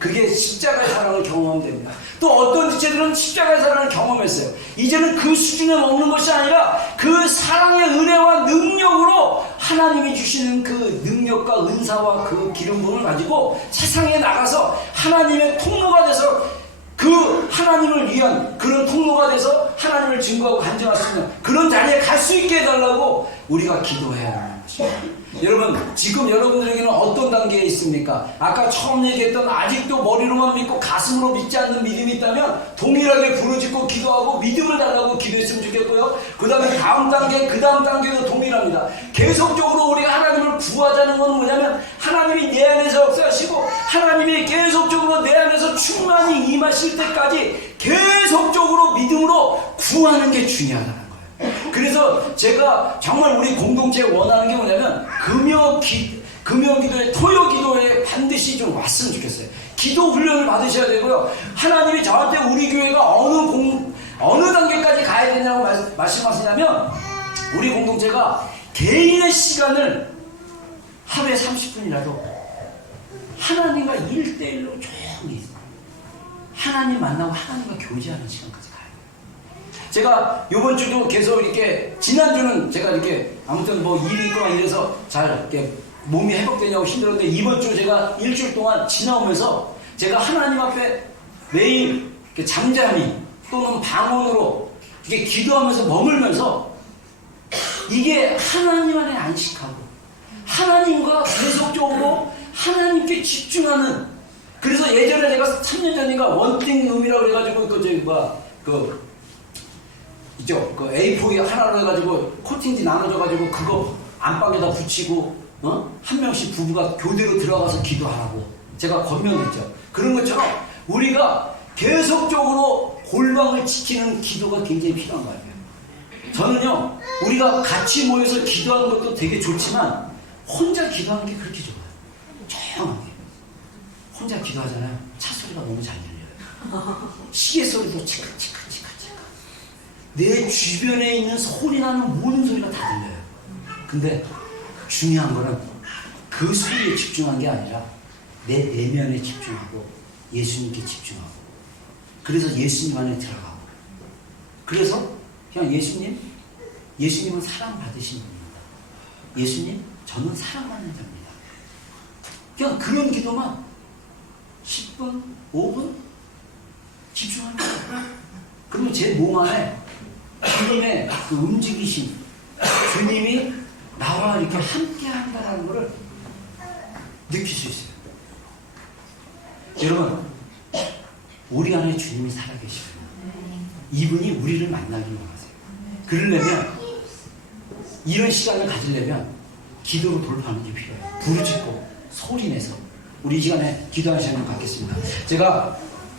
그게 십자가의 사랑을 경험하면 됩니다. 또 어떤 지체들은 십자가의 사랑을 경험했어요. 이제는 그 수준에 먹는 것이 아니라 그 사랑의 은혜와 능력으로 하나님이 주시는 그 능력과 은사와 그 기름 부음을 가지고 세상에 나가서 하나님의 통로가 돼서 그 하나님을 위한 그런 통로가 돼서 하나님을 증거하고 간증할 수 있는 그런 자리에 갈 수 있게 해달라고 우리가 기도해야 하는 것입니다. 여러분, 지금 여러분들에게는 어떤 단계에 있습니까? 아까 처음 얘기했던 아직도 머리로만 믿고 가슴으로 믿지 않는 믿음이 있다면 동일하게 부르짖고 기도하고 믿음을 달라고 기도했으면 좋겠고요. 그 다음에 다음 단계, 그 다음 단계도 동일합니다. 계속적으로 우리가 하나님을 구하자는 건 뭐냐면 하나님이 내 안에서 역사하시고 하나님이 계속적으로 내 안에서 충만히 임하실 때까지 계속적으로 믿음으로 구하는 게 중요하다는 거예요. 그래서 제가 정말 우리 공동체에 원하는 게 뭐냐면 금요기도에 토요기도에 반드시 좀 왔으면 좋겠어요. 기도 훈련을 받으셔야 되고요. 하나님이 저한테 우리 교회가 어느 단계까지 가야 되냐고 말씀하시냐면 우리 공동체가 개인의 시간을 하루에 30분이라도 하나님과 1대1로 조용히 하나님 만나고 하나님과 교제하는 시간까지 가요. 제가 이번 주도 계속 이렇게 지난주는 제가 이렇게 아무튼 뭐 일이 있거나 이래서 잘 이렇게 몸이 회복되냐고 힘들었는데 이번 주 제가 일주일 동안 지나오면서 제가 하나님 앞에 매일 잠잠히 또는 방언으로 이렇게 기도하면서 머물면서 이게 하나님 안에 안식하고 하나님과 계속적으로 하나님께 집중하는. 그래서 예전에 제가 3년 전인가 원띵 룸이라고 그래가지고 이쪽 A4에 하나로 해가지고 코팅지 나눠져가지고 그거 안방에다 붙이고 한 명씩 부부가 교대로 들어가서 기도하라고 제가 권면했죠. 그런 것처럼 우리가 계속적으로 골방을 지키는 기도가 굉장히 필요한 거예요. 저는요, 우리가 같이 모여서 기도하는 것도 되게 좋지만 혼자 기도하는 게 그렇게 좋아요. 조용하게 혼자 기도하잖아요. 차 소리가 너무 잘 들려요. 시계 소리도 치카치카 내 주변에 있는 소리 나는 모든 소리가 다 들려요. 근데 중요한 거는 그 소리에 집중한 게 아니라 내 내면에 집중하고 예수님께 집중하고 그래서 예수님 안에 들어가고 그래서 그냥 예수님은 사랑받으신 분입니다. 예수님, 저는 사랑받는 자입니다. 그냥 그런 기도만 10분, 5분 집중하는 거예요. 그러면 제 몸 안에 주님의 그 움직이심, 주님이 나와 이렇게 함께 한다는 것을 느낄 수 있어요. 여러분, 우리 안에 주님이 살아계시고 이분이 우리를 만나기 원하세요. 그러려면 이런 시간을 가지려면 기도로 돌파하는 게 필요해요. 부르짖고 소리내서 우리 이 시간에 기도하는 시간을 갖겠습니다. 제가